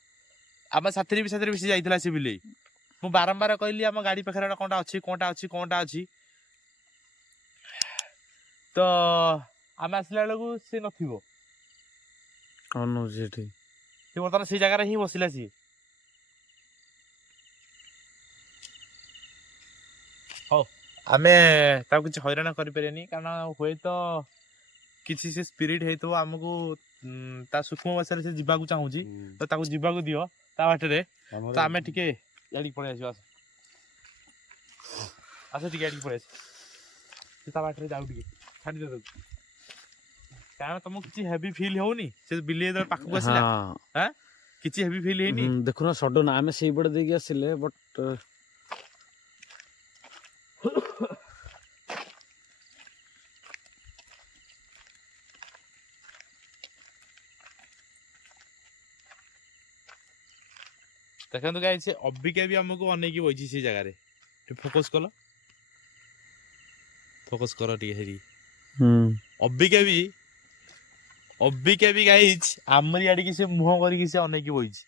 आमे साथरी भी जाइतला से बिल्ली मु बारंबार कहली हम गाड़ी पाखरे कोनटा अछि तो आम आसला बेलू सी नथिबो से बर्तमान से जगह ही बसिला सी हो आमे ताको किछ हैरान करि परिनी कारण होय तो किछि से स्पिरिट हेतो हमको ता सूक्ष्म भाषा से जीवा को चाहूची तो ताको जीवा को दियो ता बाटरे तो आमे ठीके याडी पळे आसी ଆସ ଟିକେ ଏଠିକି ପଳେଇ ଆସ ସେ ତା ବାଟରେ ଯାଉ ଟିକେ ଛାଡ଼ି ଦେ ତାକୁ କାରଣ ତମକୁ କିଛି ହେଭି ଫିଲ୍ ହଉନି ସେ ବିଲେଇ ଯେତେବେଳେ ପାଖକୁ ଆସିଲା ହଁ କିଛି ହେଭି ଫିଲ୍ ହେଇନି ଦେଖୁନ ସଡନ ଆମେ ସେଇପଟେ ଦେଇକି ଆସିଲେ ବଟ୍ ଦେଖନ୍ତୁ ଗାଈ ସେ ଅବିକା ବି ଆମକୁ ଅନେଇକି ବଇଛି ସେଇ ଜାଗାରେ ଫୋକସ୍ କର ଟିକେ ହେରି ଅବିକା ବି ଗାଇଛି ଆମରି ଆଡ଼ିକି ସେ ମୁହଁ କରିକି ସେ ଅନେଇକି ବଇଛି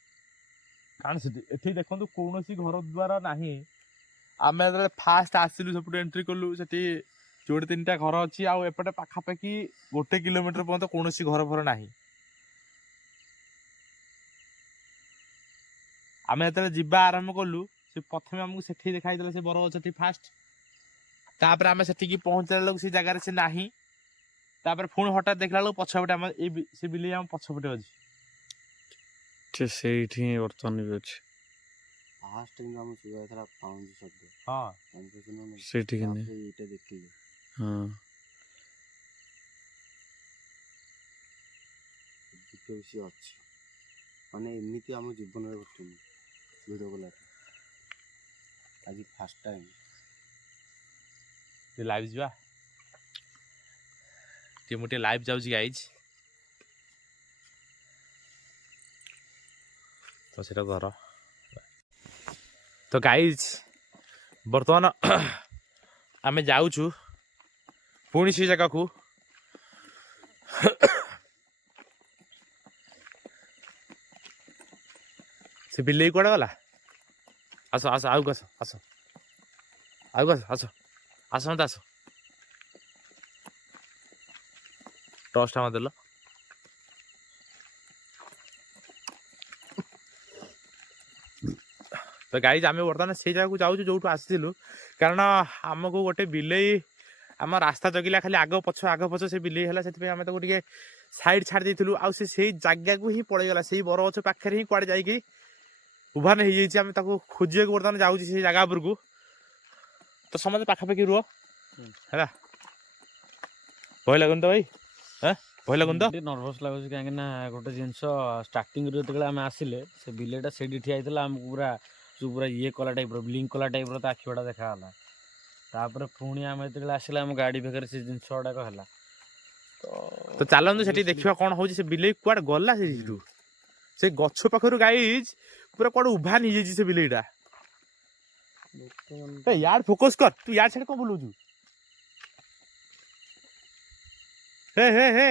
କାରଣ ସେଠି ଏଠି ଦେଖନ୍ତୁ କୌଣସି ଘର ଦ୍ୱାର ନାହିଁ ଆମେ ଯେତେବେଳେ ଫାଷ୍ଟ ଆସିଲୁ ସେପଟେ ଏଣ୍ଟ୍ରି କଲୁ ସେଠି ଯୋଡ଼େ 3ଟା ଘର ଅଛି ଆଉ ଏପଟେ ପାଖାପାଖି 1 କିଲୋମିଟର ପର୍ଯ୍ୟନ୍ତ କୌଣସି ଘର ଫର ନାହିଁ ଆମେ ଯେତେବେଳେ ଯିବା ଆରମ୍ଭ କଲୁ ସେ ପ୍ରଥମେ ଆମକୁ ସେଠି ଦେଖାଇଥିଲା ସେ ବରଗଛଠି ଫାଷ୍ଟ ତାପରେ ଆମେ ସେଠିକି ପହଞ୍ଚିଲା ବେଳକୁ ସେ ଜାଗାରେ ସେ ନାହିଁ ତାପରେ ପୁଣି ହଠାତ୍ ଦେଖିଲା ବେଳକୁ ପଛପଟେ ଆମ ସେ ବିଲେଇ ଆମ ପଛପଟେ ଅଛି ସେ ସେଇଠି ହିଁ ବର୍ତ୍ତମାନ ବି ଅଛି ଫାଷ୍ଟ କିନ୍ତୁ ଆମ ଶୁଭା ଯାଇଥିଲା ପାଉଁଜି ଶବ୍ଦ ହଁ ସେଇଠି କି ତାପରେ ଏଇଟା ଦେଖିଲି ହଁ ସିଏ ଅଛି ମାନେ ଏମିତି ଆମ ଜୀବନରେ ଘଟିନି ଭିଡ଼ିଓ କଲାଠୁ ଆଜି ଫାଷ୍ଟ ଟାଇମ୍ ଟିକେ ଲାଇଭ୍ ଯିବା ଟିକେ ମୁଁ ଟିକେ ଲାଇଭ୍ ଯାଉଛି ଗାଇଛି ତ ସେଇଟା ଘର ତ ଗାଇଜ ବର୍ତ୍ତମାନ ଆମେ ଯାଉଛୁ ପୁଣି ସେ ଜାଗାକୁ ସେ ବିଲେଇ କୁଆଡ଼େ ଗଲା ଆସ ଆସ ଆଉକୁ ଆସ ଆସ ଆଉକୁ ଆସ ଆସ ଆସନ୍ତା ଆସ ଟର୍ଚ୍ଚଟା ମତେ ଦେଲ ତ ଗାଇଜ ଆମେ ବର୍ତ୍ତମାନ ସେଇ ଜାଗାକୁ ଯାଉଛୁ ଯୋଉଠୁ ଆସିଥିଲୁ କାରଣ ଆମକୁ ଗୋଟେ ବିଲେଇ ଆମ ରାସ୍ତା ଜଗିଲା ଖାଲି ଆଗ ପଛ ସେ ବିଲେଇ ହେଲା ସେଥିପାଇଁ ଆମେ ତାକୁ ଟିକେ ସାଇଡ୍ ଛାଡ଼ି ଦେଇଥିଲୁ ଆଉ ସେ ସେଇ ଜାଗାକୁ ହିଁ ପଳେଇଗଲା ସେଇ ବରଗଛ ପାଖରେ ହିଁ କୁଆଡ଼େ ଯାଇକି ଉଭାନ ହେଇଯାଇଛି ଆମେ ତାକୁ ଖୋଜିବାକୁ ବର୍ତ୍ତମାନ ଯାଉଛି ସେଇ ଜାଗା ଉପରକୁ ତ ସମସ୍ତେ ପାଖାପାଖି ରୁହ ହେଲା ଭୟ ଲାଗୁନି ତ ଭାଇ ଭୟ ଲାଗୁନି ତ ଟିକେ ନର୍ଭସ୍ ଲାଗୁଛି କାହିଁକି ନା ଗୋଟେ ଜିନିଷ ଷ୍ଟାର୍ଟିଂରୁ ଯେତେବେଳେ ଆମେ ଆସିଲେ ସେ ବିଲେଇଟା ସେଇଠି ଠିଆ ହେଇଥିଲା ଆମକୁ ପୁରା ଇଏ କଲା ଟାଇପ୍ର ବ୍ଲିଙ୍କ କଲା ଟାଇପ୍ର ତା ଆଖି ଗୁଡ଼ା ଦେଖାଗଲା ତାପରେ ପୁଣି ଆମେ ଯେତେବେଳେ ଆସିଲେ ଆମ ଗାଡ଼ି ପାଖରେ ସେ ଜିନିଷ ଗୁଡ଼ାକ ହେଲା ତ ଚାଲନ୍ତୁ ସେଠି ଦେଖିବା କ'ଣ ହଉଛି ସେ ବିଲେଇ କୁଆଡ଼େ ଗଲା ସେଇଠୁ ସେ ଗଛ ପାଖରୁ ଗାଇଜ ପୁରା କୁଆଡ଼େ ଉଭାନ ହେଇଯାଇଛି ସେ ବିଲେଇଟା ୟାର ଫୋକସ୍ କର ତୁ ୟାର ଛାଡ଼ି କ'ଣ ବୁଲଉଛୁ ହେ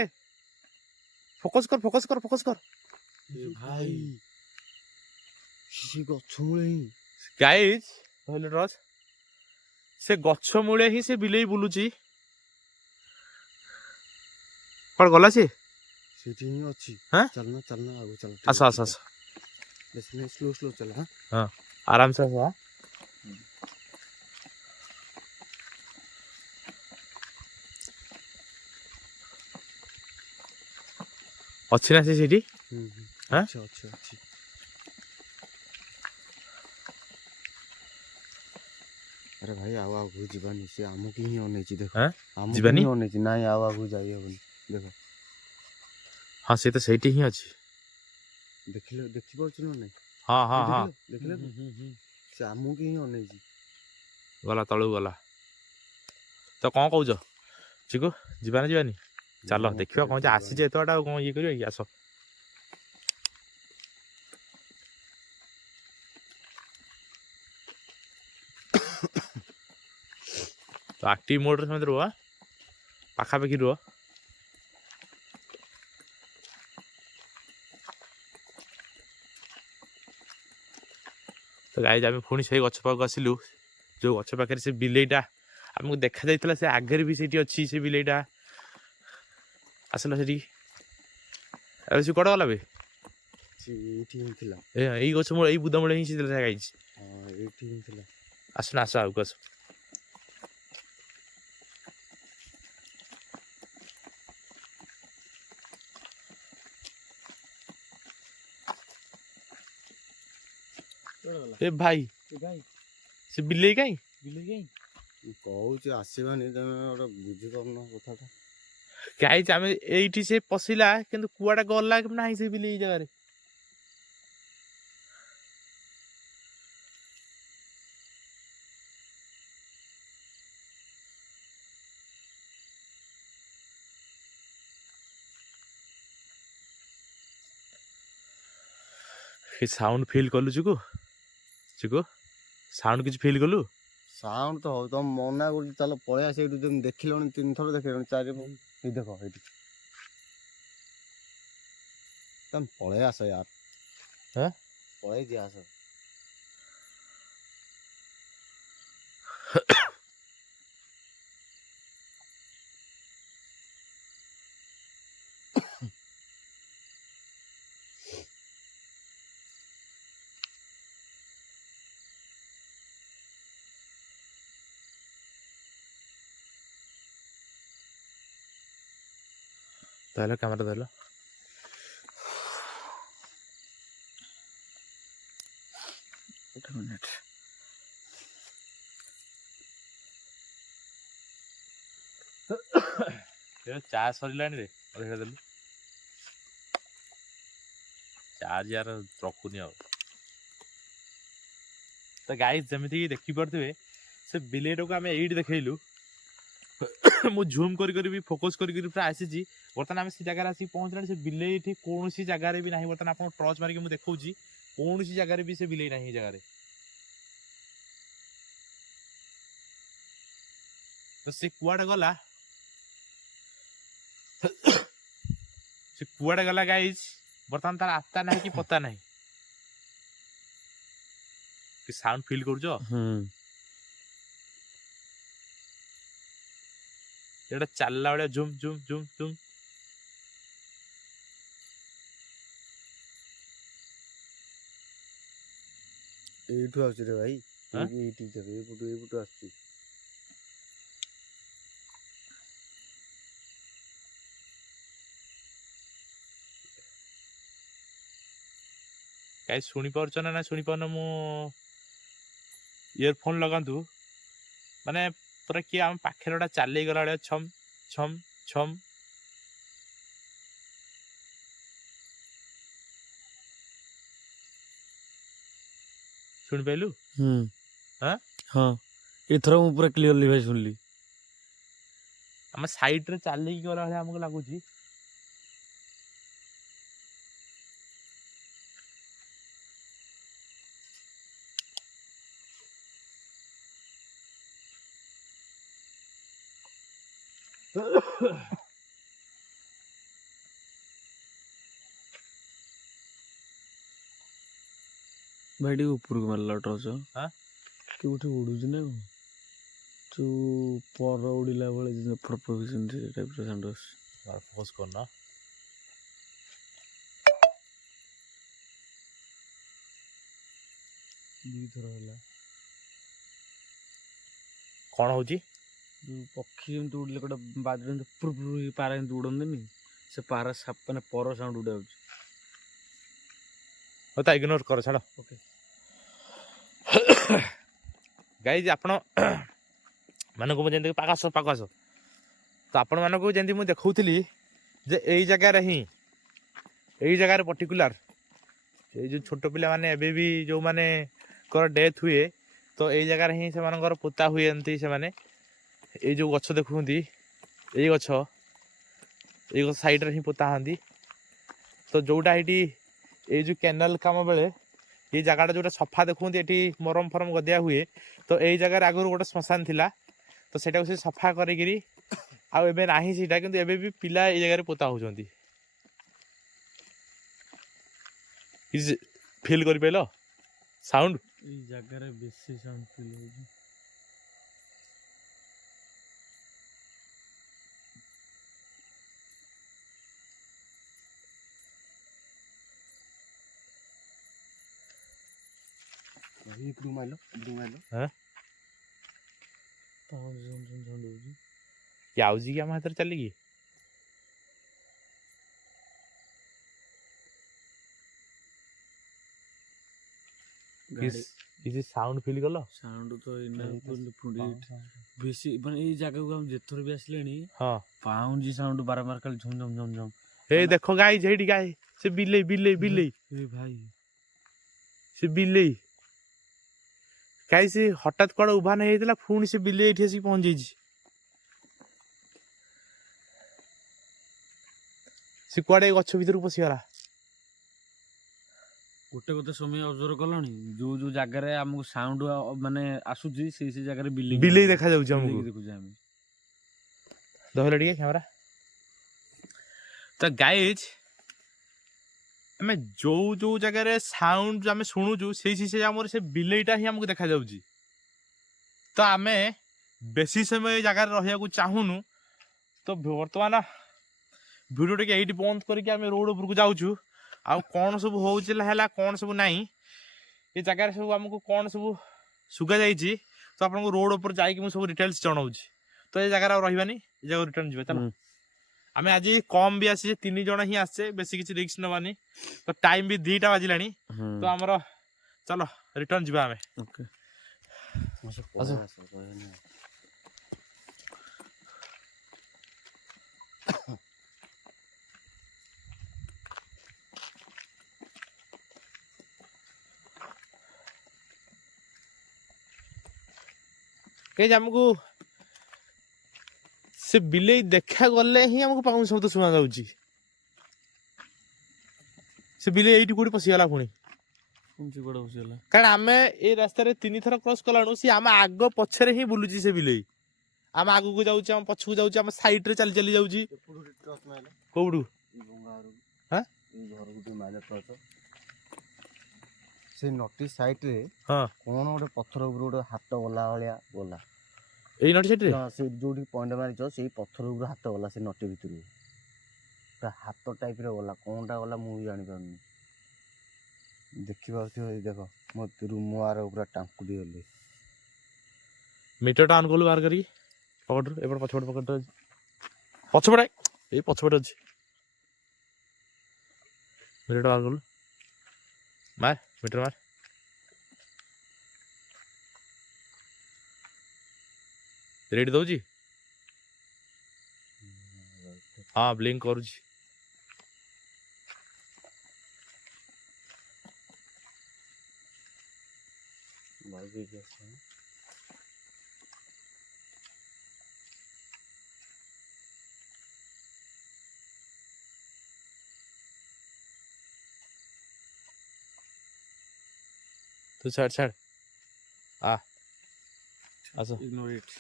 ଫୋକସ୍ କର ଭାଇ ସେ ଗଛ ମୂଳେ ହିଁ ଗାଇଜ କହିଲେ ରଜ ସେ ଗଛ ମୂଳେ ହିଁ ସେ ବିଲେଇ ବୁଲୁଛି କୁଆଡ଼େ ଗଲା ସିଏ ସେଇଠି ହିଁ ଅଛି ହାଁ ଚାଲନା ଆଗକୁ ଚାଲ ଆସ ବେଶୀ ନାହିଁ ସ୍ଲୋ ଚାଲ ହଁ ଆରାମସେ ଆସ ଅଛି ନା ସେ ସେଇଠି ଅଛି ଆରେ ଭାଇ ଆଉ ଆଗକୁ ଯିବାନି ସେ ଆମକୁ ହିଁ ଅନେଇଛି ଦେଖ ଆମକୁ ଯିବାନି? ହିଁ ଅନେଇଛି ନାଇଁ ଆଉ ଆଗକୁ ଯାଇ ହବନି ଦେଖ ହଁ ସେ ତ ସେଇଠି ହିଁ ଅଛି ଦେଖିପାରୁଛୁ ନା ନାଇଁ ହଁ ଦେଖିଲେ ସେ ଆମକୁ ହିଁ ଅନେଇଛି ଗଲା ତଳକୁ ଗଲା ତ କ'ଣ କହୁଛ ଚିକୁ ଯିବାନି ଚାଲ ଦେଖିବା କ'ଣ ଆସିଛେ ଏତେ ବାଟ ଆଉ କ'ଣ ଇଏ କରିବା କି ଆସ ତ ଆକ୍ଟିଭ ମୋଡରେ ସମସ୍ତେ ରୁହ ପାଖାପାଖି ରୁହ ତ ଗାଇଜ ଆମେ ପୁଣି ସେଇ ଗଛ ପାଖକୁ ଆସିଲୁ ଯୋଉ ଗଛ ପାଖରେ ସେ ବିଲେଇଟା ଆମକୁ ଦେଖାଯାଇଥିଲା ସେ ଆଗରେ ବି ସେଇଠି ଅଛି ସେ ବିଲେଇଟା ଆସିଲା ସେଠି ଏବେ ସେ କୁଆଡ଼େ ଗଲା ବେ ଏଇଠି ହିଁ ଥିଲା ଏଇ ଗଛ ମୂଳେ ଏଇ ବୁଦା ମୂଳେ ହିଁ ସେ ଗାଇଛି ଏଇଠି ହିଁ ଥିଲା ଆସୁନା ଆସ ଆଗକୁ ଆସ ଏ ଭାଇ ସେ ବିଲେଇ କାଇଁ ମୁଁ କହୁଛି ଆସିବାନି, ତମେ ଗୋଟେ ବୁଝିପାରୁନ କଥାଟା। ଗାଇଜ ଆମେ ଏଇଠି ସେ ପଶିଲା କିନ୍ତୁ କୁଆଡେ ଗଲା କି ନାହିଁ ସେ ବିଲେଇ ଏଇ ଜାଗାରେ। କିଛି ସାଉଣ୍ଡ ଫିଲ୍ କଲୁ ଚିକୁ? ଚିକୁ ସାଉଣ୍ଡ କିଛି ଫିଲ୍ କଲୁ? ସାଉଣ୍ଡ ତ ହଉ, ତମ ମନା କରୁଛି ଚାଲ ପଳେଇ ଆସ ଏଇଠୁ। ଯେମିତି ଦେଖିଲଣି 3 ଥର ଦେଖିଲଣି, 4 ଏଇ ଦେଖ ଏଇଠି। ତମେ ପଳେଇ ଆସ ୟାର। ହଁ ପଳେଇ ଯିଆ ଆସ। ତାହେଲେ କ୍ୟାମେରା ଧରିଲ। ଗୋଟେ ମିନିଟ୍। ଚା ସରିଲାଣି ରେ, ଦେଖା ଦେଲୁ ଚାର୍ଜ ୟାର ରଖୁନି ଆଉ। ତ ଗାଇଜ ଯେମିତି ଦେଖିପାରୁଥିବେ ସେ ବିଲେଇଟାକୁ ଆମେ ଏଇଠି ଦେଖେଇଲୁ। ମୁଁ ଝୁମ୍ କରି କରି ବି ଫୋକସ୍ କରି ପୁରା ଆସିଛି। ବର୍ତ୍ତମାନ ଆମେ ସେ ଜାଗାରେ ଆସିକି ପହଞ୍ଚିଲାଣି। ସେ ବିଲେଇ ଏଠି କୌଣସି ଜାଗାରେ ବି ନାହିଁ। ବର୍ତ୍ତମାନ ଆପଣଙ୍କୁ ଟର୍ଚ୍ଚ ମାରିକି ମୁଁ ଦେଖଉଛି, କୌଣସି ଜାଗାରେ ବି ସେ ବିଲେଇ ନାହିଁ ଏ ଜାଗାରେ। ତ ସେ କୁଆଡେ ଗଲା, ସେ କୁଆଡେ ଗଲା ଗାଇଜ ବର୍ତ୍ତମାନ ତାର ଆତ୍ତା ନାହିଁ କି ପତା ନାହିଁ। କି ସାଉଣ୍ଡ ଫିଲ୍ କରୁଛ? ଏଟା ଚାଲିଲା ଭଳିଆ ଝୁମ୍ ଝୁମ୍ ଝୁମ୍ ଝୁମ୍। ଏଇଠୁ ଆସୁଛି ରେ ଭାଇ। ଆଁ? ଏଇଠି ଏଇପଟୁ ଆସୁଛି। କାଇଁ ଶୁଣିପାରୁଛ ନା ଶୁଣିପାରୁନ? ମୁଁ ଇୟରଫୋନ୍ ଲଗାନ୍ତୁ, ମାନେ ପୁରା କିଏ ଆମ ପାଖରେ ଗୋଟେ ଚାଲିକି ଗଲା ଭଳିଆ ଛମ୍ ଛମ୍ ଛମ୍। ଶୁଣିପାରିଲୁ? ଆଁ? ହଁ, ଏଥର ମୁଁ ପୁରା କ୍ଲିୟରଲି ଭାଇ ଶୁଣିଲି। ଆମ ସାଇଡରେ ଚାଲିକି ଗଲା ଭଳିଆ ଆମକୁ ଲାଗୁଛି। ଭାଇ ଟିକେ ଉପରକୁ ମାରିଲା ଟର୍ଚ୍ଚ। ଆଁ? କେଉଁଠି ଉଡୁଛି ନା କଣ? ଯୋଉ ପର ଉଡ଼ିଲା ବେଳେ ଫଟୋ ସେମିତି ଟାଇପ୍ର ସାଉଣ୍ଡ ଆସୁଛି। ଫୋକସ୍ କରୁନ। ଦୁଇଥର ହେଲା। କଣ ହଉଛି? ଯୋଉ ପକ୍ଷୀ ଯେମିତି ଉଡ଼ିଲେ ଗୋଟେ ବାଜୁ ଯେମିତି ପାରା ଯେମିତି ଉଡ଼ନ୍ତିନି, ସେ ପାରା ମାନେ ପର ସାଉଣ୍ଡ ଗୋଟେ ଆଉଛି। ହଉ ତା ଇଗ୍ନୋର କର, ଛାଡ଼। ଓକେ। ଗାଇଜ ଆପଣ ମାନଙ୍କୁ ମୁଁ ଯେମିତି ପାଖ ଆସ ତ ଆପଣମାନଙ୍କୁ ଯେମିତି ମୁଁ ଦେଖଉଥିଲି ଯେ ଏଇ ଜାଗାରେ ହିଁ, ଏଇ ଜାଗାରେ ପର୍ଟିକୁଲାର ଏଇ ଯେଉଁ ଛୋଟ ପିଲାମାନେ ଏବେ ବି ଯେଉଁମାନଙ୍କର ଡେଥ୍ ହୁଏ, ତ ଏଇ ଜାଗାରେ ହିଁ ସେମାନଙ୍କର ପୋତା ହୁଏନ୍ତି। ସେମାନେ ଏଇ ଯେଉଁ ଗଛ ଦେଖୁଛନ୍ତି, ଏଇ ଗଛ ସାଇଡ଼ରେ ହିଁ ପୋତା ହନ୍ତି। ତ ଯେଉଁଟା ଏଇଠି ଏଇ ଯେଉଁ କେନାଲ କାମ ବେଳେ ଏଇ ଜାଗାଟା ଯେଉଁଟା ସଫା ଦେଖୁଛନ୍ତି, ଏଠି ମରମ ଫରମ ଗଦିଆ ହୁଏ। ତ ଏଇ ଜାଗାରେ ଆଗରୁ ଗୋଟେ ଶ୍ମଶାନ ଥିଲା, ତ ସେଇଟାକୁ ସେ ସଫା କରିକିରି ଆଉ ଏବେ ନାହିଁ ସେଇଟା, କିନ୍ତୁ ଏବେ ବି ପିଲା ଏଇ ଜାଗାରେ ପୋତା ହଉଛନ୍ତି। ଫିଲ୍ କରିପାରିଲ ସାଉଣ୍ଡ? ଏଇ ଜାଗାରେ ବେଶୀ ସାଉଣ୍ଡ ଫିଲ୍ ହଉଛି। ଏଇପଟୁ ମାଇଲ। ସାଉଣ୍ଡ ହଉଛି। କିଏ ଆଉଛି କି ଆମ ହାତରେ ଚାଲିକି? ଗାଡ଼ି କିଛି ସାଉଣ୍ଡ ଫିଲ୍ କଲ? ସାଉଣ୍ଡ ତ ଏଇନା ବେଶୀ ମାନେ ଏଇ ଜାଗାକୁ ଆମେ ଯେଥର ବି ଆସିଲେଣି ହଁ ପାଉଁଜି ସାଉଣ୍ଡ ବାରମ୍ବାର ଖାଲି ଝୁମ୍ ଝୁମ୍ ଝୁମ୍ ଝୁମ୍। ଏଇ ଦେଖ ଗାଈ ସେଇଠି ଗାଈ ସେ ବିଲେଇ ବିଲେଇ ବିଲେଇ ଏ ଭାଇ ସେ ବିଲେଇ ଗାଈ ସେ ହଠାତ୍ କୁଆଡେ ଉଭାନ ହେଇଯାଇଥିଲା ପୁଣି ସେ ବିଲେଇ ଏଇଠି ଆସିକି ପହଞ୍ଚି ଯାଇଛି। ସେ କୁଆଡେ ଏ ଗଛ ଭିତରକୁ ପଶିଗଲା। ଗୋଟେ କଥା ସମୟ ଅବଜର୍ଭ କଲଣି ଯୋଉ ଯୋଉ ଜାଗାରେ ଆମକୁ ସାଉଣ୍ଡ ମାନେ ଆସୁଛି ସେଇ ସେଇ ଜାଗାରେ ବିଲେଇ ବିଲେଇ ଦେଖାଯାଉଛି ଆମକୁ। ବିଲେଇ ଦେଖୁଛୁ ଆମେ। ଧରିଲ ଟିକେ କ୍ୟାମେରା। ତ ଗାଇଜ୍ ଆମେ ଯୋଉ ଯୋଉ ଜାଗାରେ ସାଉଣ୍ଡ ଆମେ ଶୁଣୁଛୁ ସେଇ ଆମର ସେ ବିଲେଇଟା ହିଁ ଆମକୁ ଦେଖାଯାଉଛି। ତ ଆମେ ବେଶୀ ସମୟ ଏ ଜାଗାରେ ରହିବାକୁ ଚାହୁଁନୁ। ତ ବର୍ତ୍ତମାନ ଭିଡ଼ିଓ ଟିକେ ଏଇଠି ବନ୍ଦ କରିକି ଆମେ ରୋଡ ଉପରକୁ ଯାଉଛୁ। ଆଉ କ'ଣ ସବୁ ହଉଛି ହେଲା କ'ଣ ସବୁ ନାହିଁ ଏ ଜାଗାରେ ସବୁ ଆମକୁ କ'ଣ ସବୁ ଶୁଗା ଯାଇଛି ତ ଆପଣଙ୍କୁ ରୋଡ ଉପରେ ଯାଇକି ମୁଁ ସବୁ ଡିଟେଲ୍ସ ଜଣାଉଛି। ତ ଏ ଜାଗାରେ ଆଉ ରହିବାନି, ଏ ଜାଗାକୁ ରିଟର୍ନ ଯିବା। ଚାଲ ଆମେ ଆଜି କମ୍ ବି ଆସିଛେ 3 ଜଣ ହିଁ ଆସିଛେ, ବେଶୀ କିଛି ରିସ୍କ ନେବାନି। ତ ଟାଇମ୍ ବି 2ଟା ବାଜିଲାଣି। ତ ଆମର ଚାଲ ରିଟର୍ନ ଯିବା ଆମେ। ଓକେ ଆମକୁ ସେ ବିଲେଇ ଦେଖା ଗଲେ ହିଁ ଆମକୁ ପାଉଁଜି ଶବ୍ଦ ଶୁଣା ଯାଉଛି। ସେ ବିଲେଇ ଏଇଠି କୋଉଠି ପଶିଗଲା ପୁଣି। କାରଣ ଆମେ ଏଇ ରାସ୍ତାରେ 3 ଥର କ୍ରସ୍ କଲାଣୁ ସେ ଆମ ଆଗ ପଛରେ ହିଁ ବୁଲୁଛି। ସେ ବିଲେଇ ଆମ ଆଗକୁ ଯାଉଛି, ଆମ ପଛକୁ ଯାଉଛି, ଆମ ସାଇଡରେ ଚାଲି ଚାଲି ଯାଉଛି। କୋଉଠୁ ସେ ନଟି ସାଇଡରେ ହଁ କଣ ଗୋଟେ ପଥର ଉପରୁ ଗୋଟେ ହାତ ଗଲା ଭଳିଆ ଗଲା। ଏଇ ନଟି ସାଇଡରେ ସେ ଯୋଉଠି ପଏଣ୍ଟ ମାରିଛ ସେଇ ପଥର ଉପରୁ ହାତ ଗଲା ସେ ନଟି ଭିତରୁ। ପୁରା ହାତ ଟାଇପର ଗଲା, କଣଟା ଗଲା ମୁଁ ବି ଜାଣିପାରୁନି। ଦେଖିପାରୁଥିବ ଏଇ ଦେଖ ମୋ ରୁମ ଆର ପୁରା ଟାଙ୍କୁରି ଗଲି। ମିଟରଟା ଅନ୍ କଲୁ ବାହାର କରିକି ପକେଟରୁ। ଏପଟେ ପଛପଟେ ପକେଟରେ ଅଛି, ପଛପଟେ ଏଇ ପଛପଟେ ଅଛି। ମିଟରଟା ବାହାର କଲୁ, ମାର ମିଟର ମାର। ରେଡି ଦଉଛି? ହଁ ବ୍ଲିଙ୍କ କରୁଛି। ତୁ ଛାଡ ଛାଡ ଆସ। ଇଗ୍ନୋର ଇଟ୍।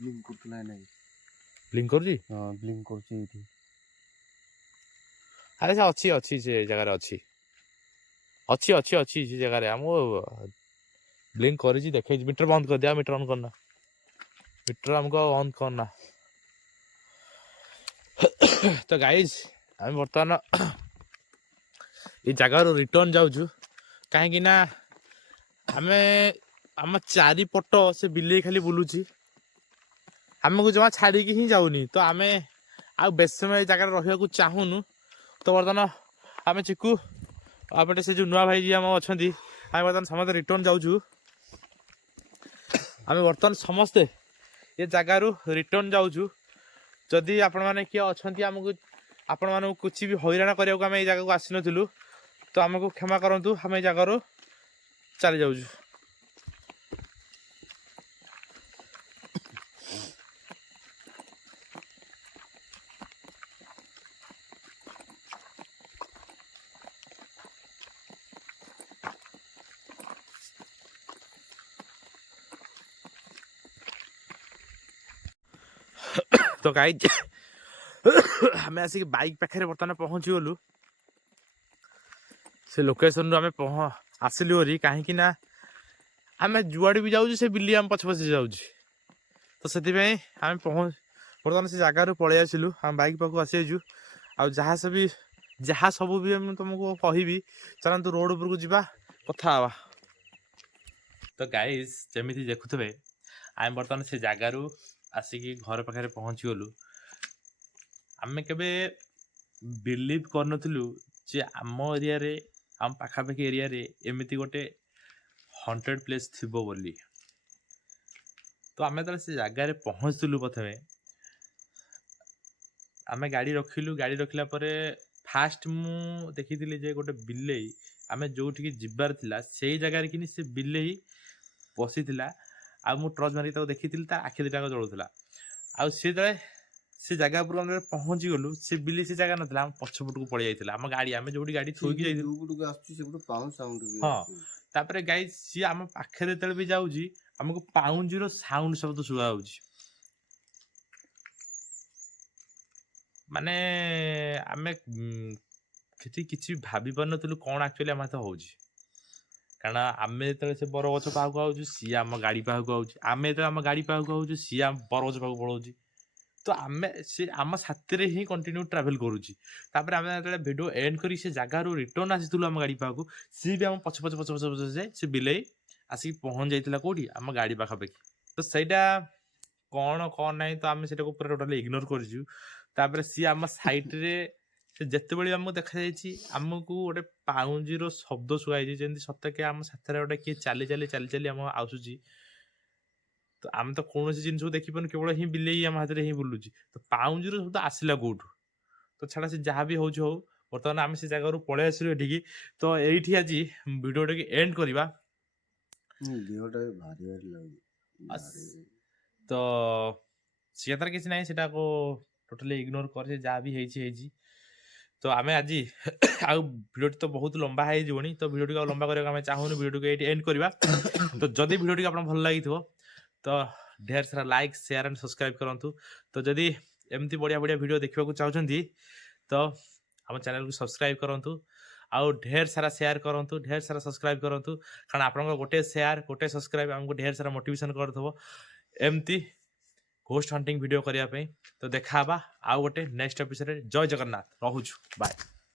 ବ୍ଲିଙ୍କ କରୁଥିଲା ନାଇଁ? ବ୍ଲିଙ୍କ କରୁଛି? ହଁ ବ୍ଲିଙ୍କ କରୁଛି ଏଇଠି। ଆରେ ସେ ଅଛି ସେ ଜାଗାରେ ଅଛି ସେ ଜାଗାରେ। ଆମକୁ ବ୍ଲିଙ୍କ କରିଛି, ଦେଖେଇଛି। ମିଟର ବନ୍ଦ କରିଦିଆ, ମିଟର ଅନ୍ କରନା। ମିଟର ଆମକୁ ଆଉ ଅନ୍ କରନା। ତ ଗାଇଜ୍ ଆମେ ବର୍ତ୍ତମାନ ଏଇ ଜାଗାରୁ ରିଟର୍ନ ଯାଉଛୁ। କାହିଁକି ନା ଆମେ ଆମ ଚାରିପଟ ସେ ବିଲେଇ ଖାଲି ବୁଲୁଛି, ଆମକୁ ଜମା ଛାଡ଼ିକି ହିଁ ଯାଉନି। ତ ଆମେ ଆଉ ବେଶୀ ସମୟ ଏଇ ଜାଗାରେ ରହିବାକୁ ଚାହୁଁନୁ। ତ ବର୍ତ୍ତମାନ ଆମେ ଚିକୁ ଆପଟେ ସେ ଯେଉଁ ନୂଆ ଭାଇ ଯିଏ ଆମ ଅଛନ୍ତି, ଆମେ ବର୍ତ୍ତମାନ ସମସ୍ତେ ରିଟର୍ନ ଯାଉଛୁ। ଆମେ ବର୍ତ୍ତମାନ ସମସ୍ତେ ଏ ଜାଗାରୁ ରିଟର୍ନ ଯାଉଛୁ। ଯଦି ଆପଣମାନେ କିଏ ଅଛନ୍ତି ଆପଣମାନଙ୍କୁ କିଛି ବି ହଇରାଣ କରିବାକୁ ଆମେ ଏଇ ଜାଗାକୁ ଆସିନଥିଲୁ, ତ ଆମକୁ କ୍ଷମା କରନ୍ତୁ। ଆମେ ଏଇ ଜାଗାରୁ ଚାଲି ଯାଉଛୁ। ତ ଗାଇଜ୍ ଆମେ ଆସିକି ବାଇକ୍ ପାଖରେ ବର୍ତ୍ତମାନ ପହଞ୍ଚି ଗଲୁ। ସେ ଲୋକେସନରୁ ଆମେ ଆସିଲୁ ହେରି। କାହିଁକି ନା ଆମେ ଯୁଆଡ଼େ ବି ଯାଉଛୁ ସେ ବିଲି ଆମ ପଛେ ପଛେ ଯାଉଛି। ତ ସେଥିପାଇଁ ଆମେ ବର୍ତ୍ତମାନ ସେ ଜାଗାରୁ ପଳେଇ ଆସିଲୁ। ଆମେ ବାଇକ୍ ପାଖକୁ ଆସିଯାଇଛୁ। ଆଉ ଯାହା ସବୁ ବି ମୁଁ ତୁମକୁ କହିବି, ଚାଲନ୍ତୁ ରୋଡ଼ ଉପରକୁ ଯିବା, କଥା ହେବା। ତ ଗାଇଜ୍ ଯେମିତି ଦେଖୁଥିବେ ଆମେ ବର୍ତ୍ତମାନ ସେ ଜାଗାରୁ ଆସିକି ଘର ପାଖରେ ପହଞ୍ଚି ଗଲୁ। ଆମେ କେବେ ବିଲିଭ୍ କରିନଥିଲୁ ଯେ ଆମ ଏରିଆରେ ଆମ ପାଖାପାଖି ଏରିଆରେ ଏମିତି ଗୋଟେ ହଣ୍ଟେଡ୍ ପ୍ଲେସ୍ ଥିବ ବୋଲି। ତ ଆମେ ଯେତେବେଳେ ସେ ଜାଗାରେ ପହଞ୍ଚିଥିଲୁ ପ୍ରଥମେ ଆମେ ଗାଡ଼ି ରଖିଲୁ। ଗାଡ଼ି ରଖିଲା ପରେ ଫାଷ୍ଟ ମୁଁ ଦେଖିଥିଲି ଯେ ଗୋଟେ ବିଲେଇ ଆମେ ଯେଉଁଠିକି ଯିବାର ଥିଲା ସେଇ ଜାଗାରେ କିନି ସେ ବିଲେଇ ବସିଥିଲା। ଆଉ ମୁଁ ଟର୍ଚ୍ଚ ମାରିକି ତାକୁ ଦେଖିଥିଲି, ତା ଆଖି ଦୁଇଟାକ ଜଳୁଥିଲା। ଆଉ ସେ ଯେତେବେଳେ ସେ ଜାଗା ଉପରକୁ ଆମେ ପହଞ୍ଚି ଗଲୁ ସେ ବିଲେଇ ସେ ଜାଗା ନଥିଲା, ଆମ ପଛପଟକୁ ପଳେଇ ଯାଇଥିଲା। ଆମ ଗାଡ଼ି ଆମେ ଯୋଉଠି ଗାଡ଼ି ଥୋଇକି ଯାଇଥିଲୁ ଯୋଉପଟକୁ ଆସୁଛି ସେପଟୁ ପାଉଁ ସାଉଣ୍ଡ ବି ହଁ। ଆସୁଛି। ତାପରେ ଗାଈ ସିଏ ଆମ ପାଖରେ ଯେତେବେଳେ ବି ଯାଉଛି ଆମକୁ ପାଉଁଜିର ସାଉଣ୍ଡ ଶବ୍ଦ ଶୁଭା ଯାଉଛି। ମାନେ ଆମେ କିଛି ଭାବି ପାରୁନଥିଲୁ କ'ଣ ଆକ୍ଚୁଆଲି ଆମ ସହିତ ହଉଛି। କାରଣ ଆମେ ଯେତେବେଳେ ସେ ବରଗଛ ପାଖକୁ ଆଉଛୁ ସିଏ ଆମ ଗାଡ଼ି ପାଖକୁ ଆଉଛି, ଆମେ ଯେତେବେଳେ ଆମ ଗାଡ଼ି ପାଖକୁ ଆଉଛୁ ସିଏ ଆମ ବରଗଛ ପାଖକୁ ପଳାଉଛି। ତ ଆମେ ସେ ଆମ ସାଥିରେ ହିଁ କଣ୍ଟିନ୍ୟୁ ଟ୍ରାଭେଲ୍ କରୁଛି। ତାପରେ ଆମେ ଯେତେବେଳେ ଭିଡ଼ିଓ ଏଣ୍ଡ କରି ସେ ଜାଗାରୁ ରିଟର୍ନ ଆସିଥିଲୁ ଆମ ଗାଡ଼ି ପାଖକୁ, ସିଏ ବି ଆମ ପଛ ଯାଏ ସେ ବିଲେଇ ଆସିକି ପହଞ୍ଚି ଯାଇଥିଲା କୋଉଠି ଆମ ଗାଡ଼ି ପାଖାପାଖି। ତ ସେଇଟା କ'ଣ ନାହିଁ ତ ଆମେ ସେଟାକୁ ପୁରା ଟୋଟାଲି ଇଗ୍ନୋର କରିଛୁ। ତାପରେ ସିଏ ଆମ ସାଇଟ୍ରେ ସେ ଯେତେବେଳେ ଆମକୁ ଦେଖାଯାଇଛି ଆମକୁ ଗୋଟେ ପାଉଁଜିର ଶବ୍ଦ ଶୁଭାଯାଇଛି, ଯେମିତି ସତେକି ଆମ ସାଥିରେ ଗୋଟେ କିଏ ଚାଲି ଆମ ଆସୁଛି। ତ ଆମେ ତ କୌଣସି ଜିନିଷକୁ ଦେଖିପାରୁନୁ, କେବଳ ହିଁ ବିଲେଇ ଆମ ହାତରେ ହିଁ ବୁଲୁଛି। ତ ପାଉଁଜିର ଶବ୍ଦ ଆସିଲା କୋଉଠୁ? ତ ଛାଡ଼, ସେ ଯାହା ବି ହଉଛି ହଉ। ବର୍ତ୍ତମାନ ଆମେ ସେ ଜାଗାରୁ ପଳେଇ ଆସିଲୁ ଏଠିକି। ତ ଏଇଠି ଆଜି ଭିଡ଼ିଓଟାକୁ ଏଣ୍ଡ କରିବା। ଦେହଟା ଭାରି ଲାଗୁଛି। ତ ସିଏ ତାର କିଛି ନାହିଁ, ସେଟାକୁ ଟୋଟାଲି ଇଗ୍ନୋର କରି ଯାହା ବି ହେଇଛି। ତ ଆମେ ଆଜି ଆଉ ଭିଡ଼ିଓଟି ତ ବହୁତ ଲମ୍ବା ହେଇଯିବଣି, ତ ଭିଡ଼ିଓଟିକୁ ଆଉ ଲମ୍ବା କରିବାକୁ ଆମେ ଚାହୁଁନି, ଭିଡ଼ିଓଟିକୁ ଏଇଠି ଏଣ୍ଡ କରିବା। ତ ଯଦି ଭିଡ଼ିଓଟି ଆପଣଙ୍କୁ ଭଲ ଲାଗିଥିବ ତ ଢେର ସାରା ଲାଇକ୍, ସେୟାର ଆଣ୍ଡ ସବସ୍କ୍ରାଇବ୍ କରନ୍ତୁ। ତ ଯଦି ଏମିତି ବଢ଼ିଆ ଭିଡ଼ିଓ ଦେଖିବାକୁ ଚାହୁଁଛନ୍ତି ତ ଆମ ଚ୍ୟାନେଲକୁ ସବସ୍କ୍ରାଇବ୍ କରନ୍ତୁ, ଆଉ ଢେର ସାରା ସେୟାର କରନ୍ତୁ, ଢେର ସାରା ସବସ୍କ୍ରାଇବ୍ କରନ୍ତୁ। କାରଣ ଆପଣଙ୍କ ଗୋଟେ ସେୟାର, ଗୋଟେ ସବସ୍କ୍ରାଇବ୍ ଆମକୁ ଢେର ସାରା ମୋଟିଭେସନ୍ କରିଦେବ ଏମିତି ଘୋଷ୍ଟ ହଣ୍ଟିଂ ଭିଡ଼ିଓ କରିବା ପାଇଁ। ତ ଦେଖା ହେବା ଆଉ ଗୋଟେ ନେକ୍ସଟ ଏପିସୋଡରେ। ଜୟ ଜଗନ୍ନାଥ, ରହୁଛୁ, ବାଏ।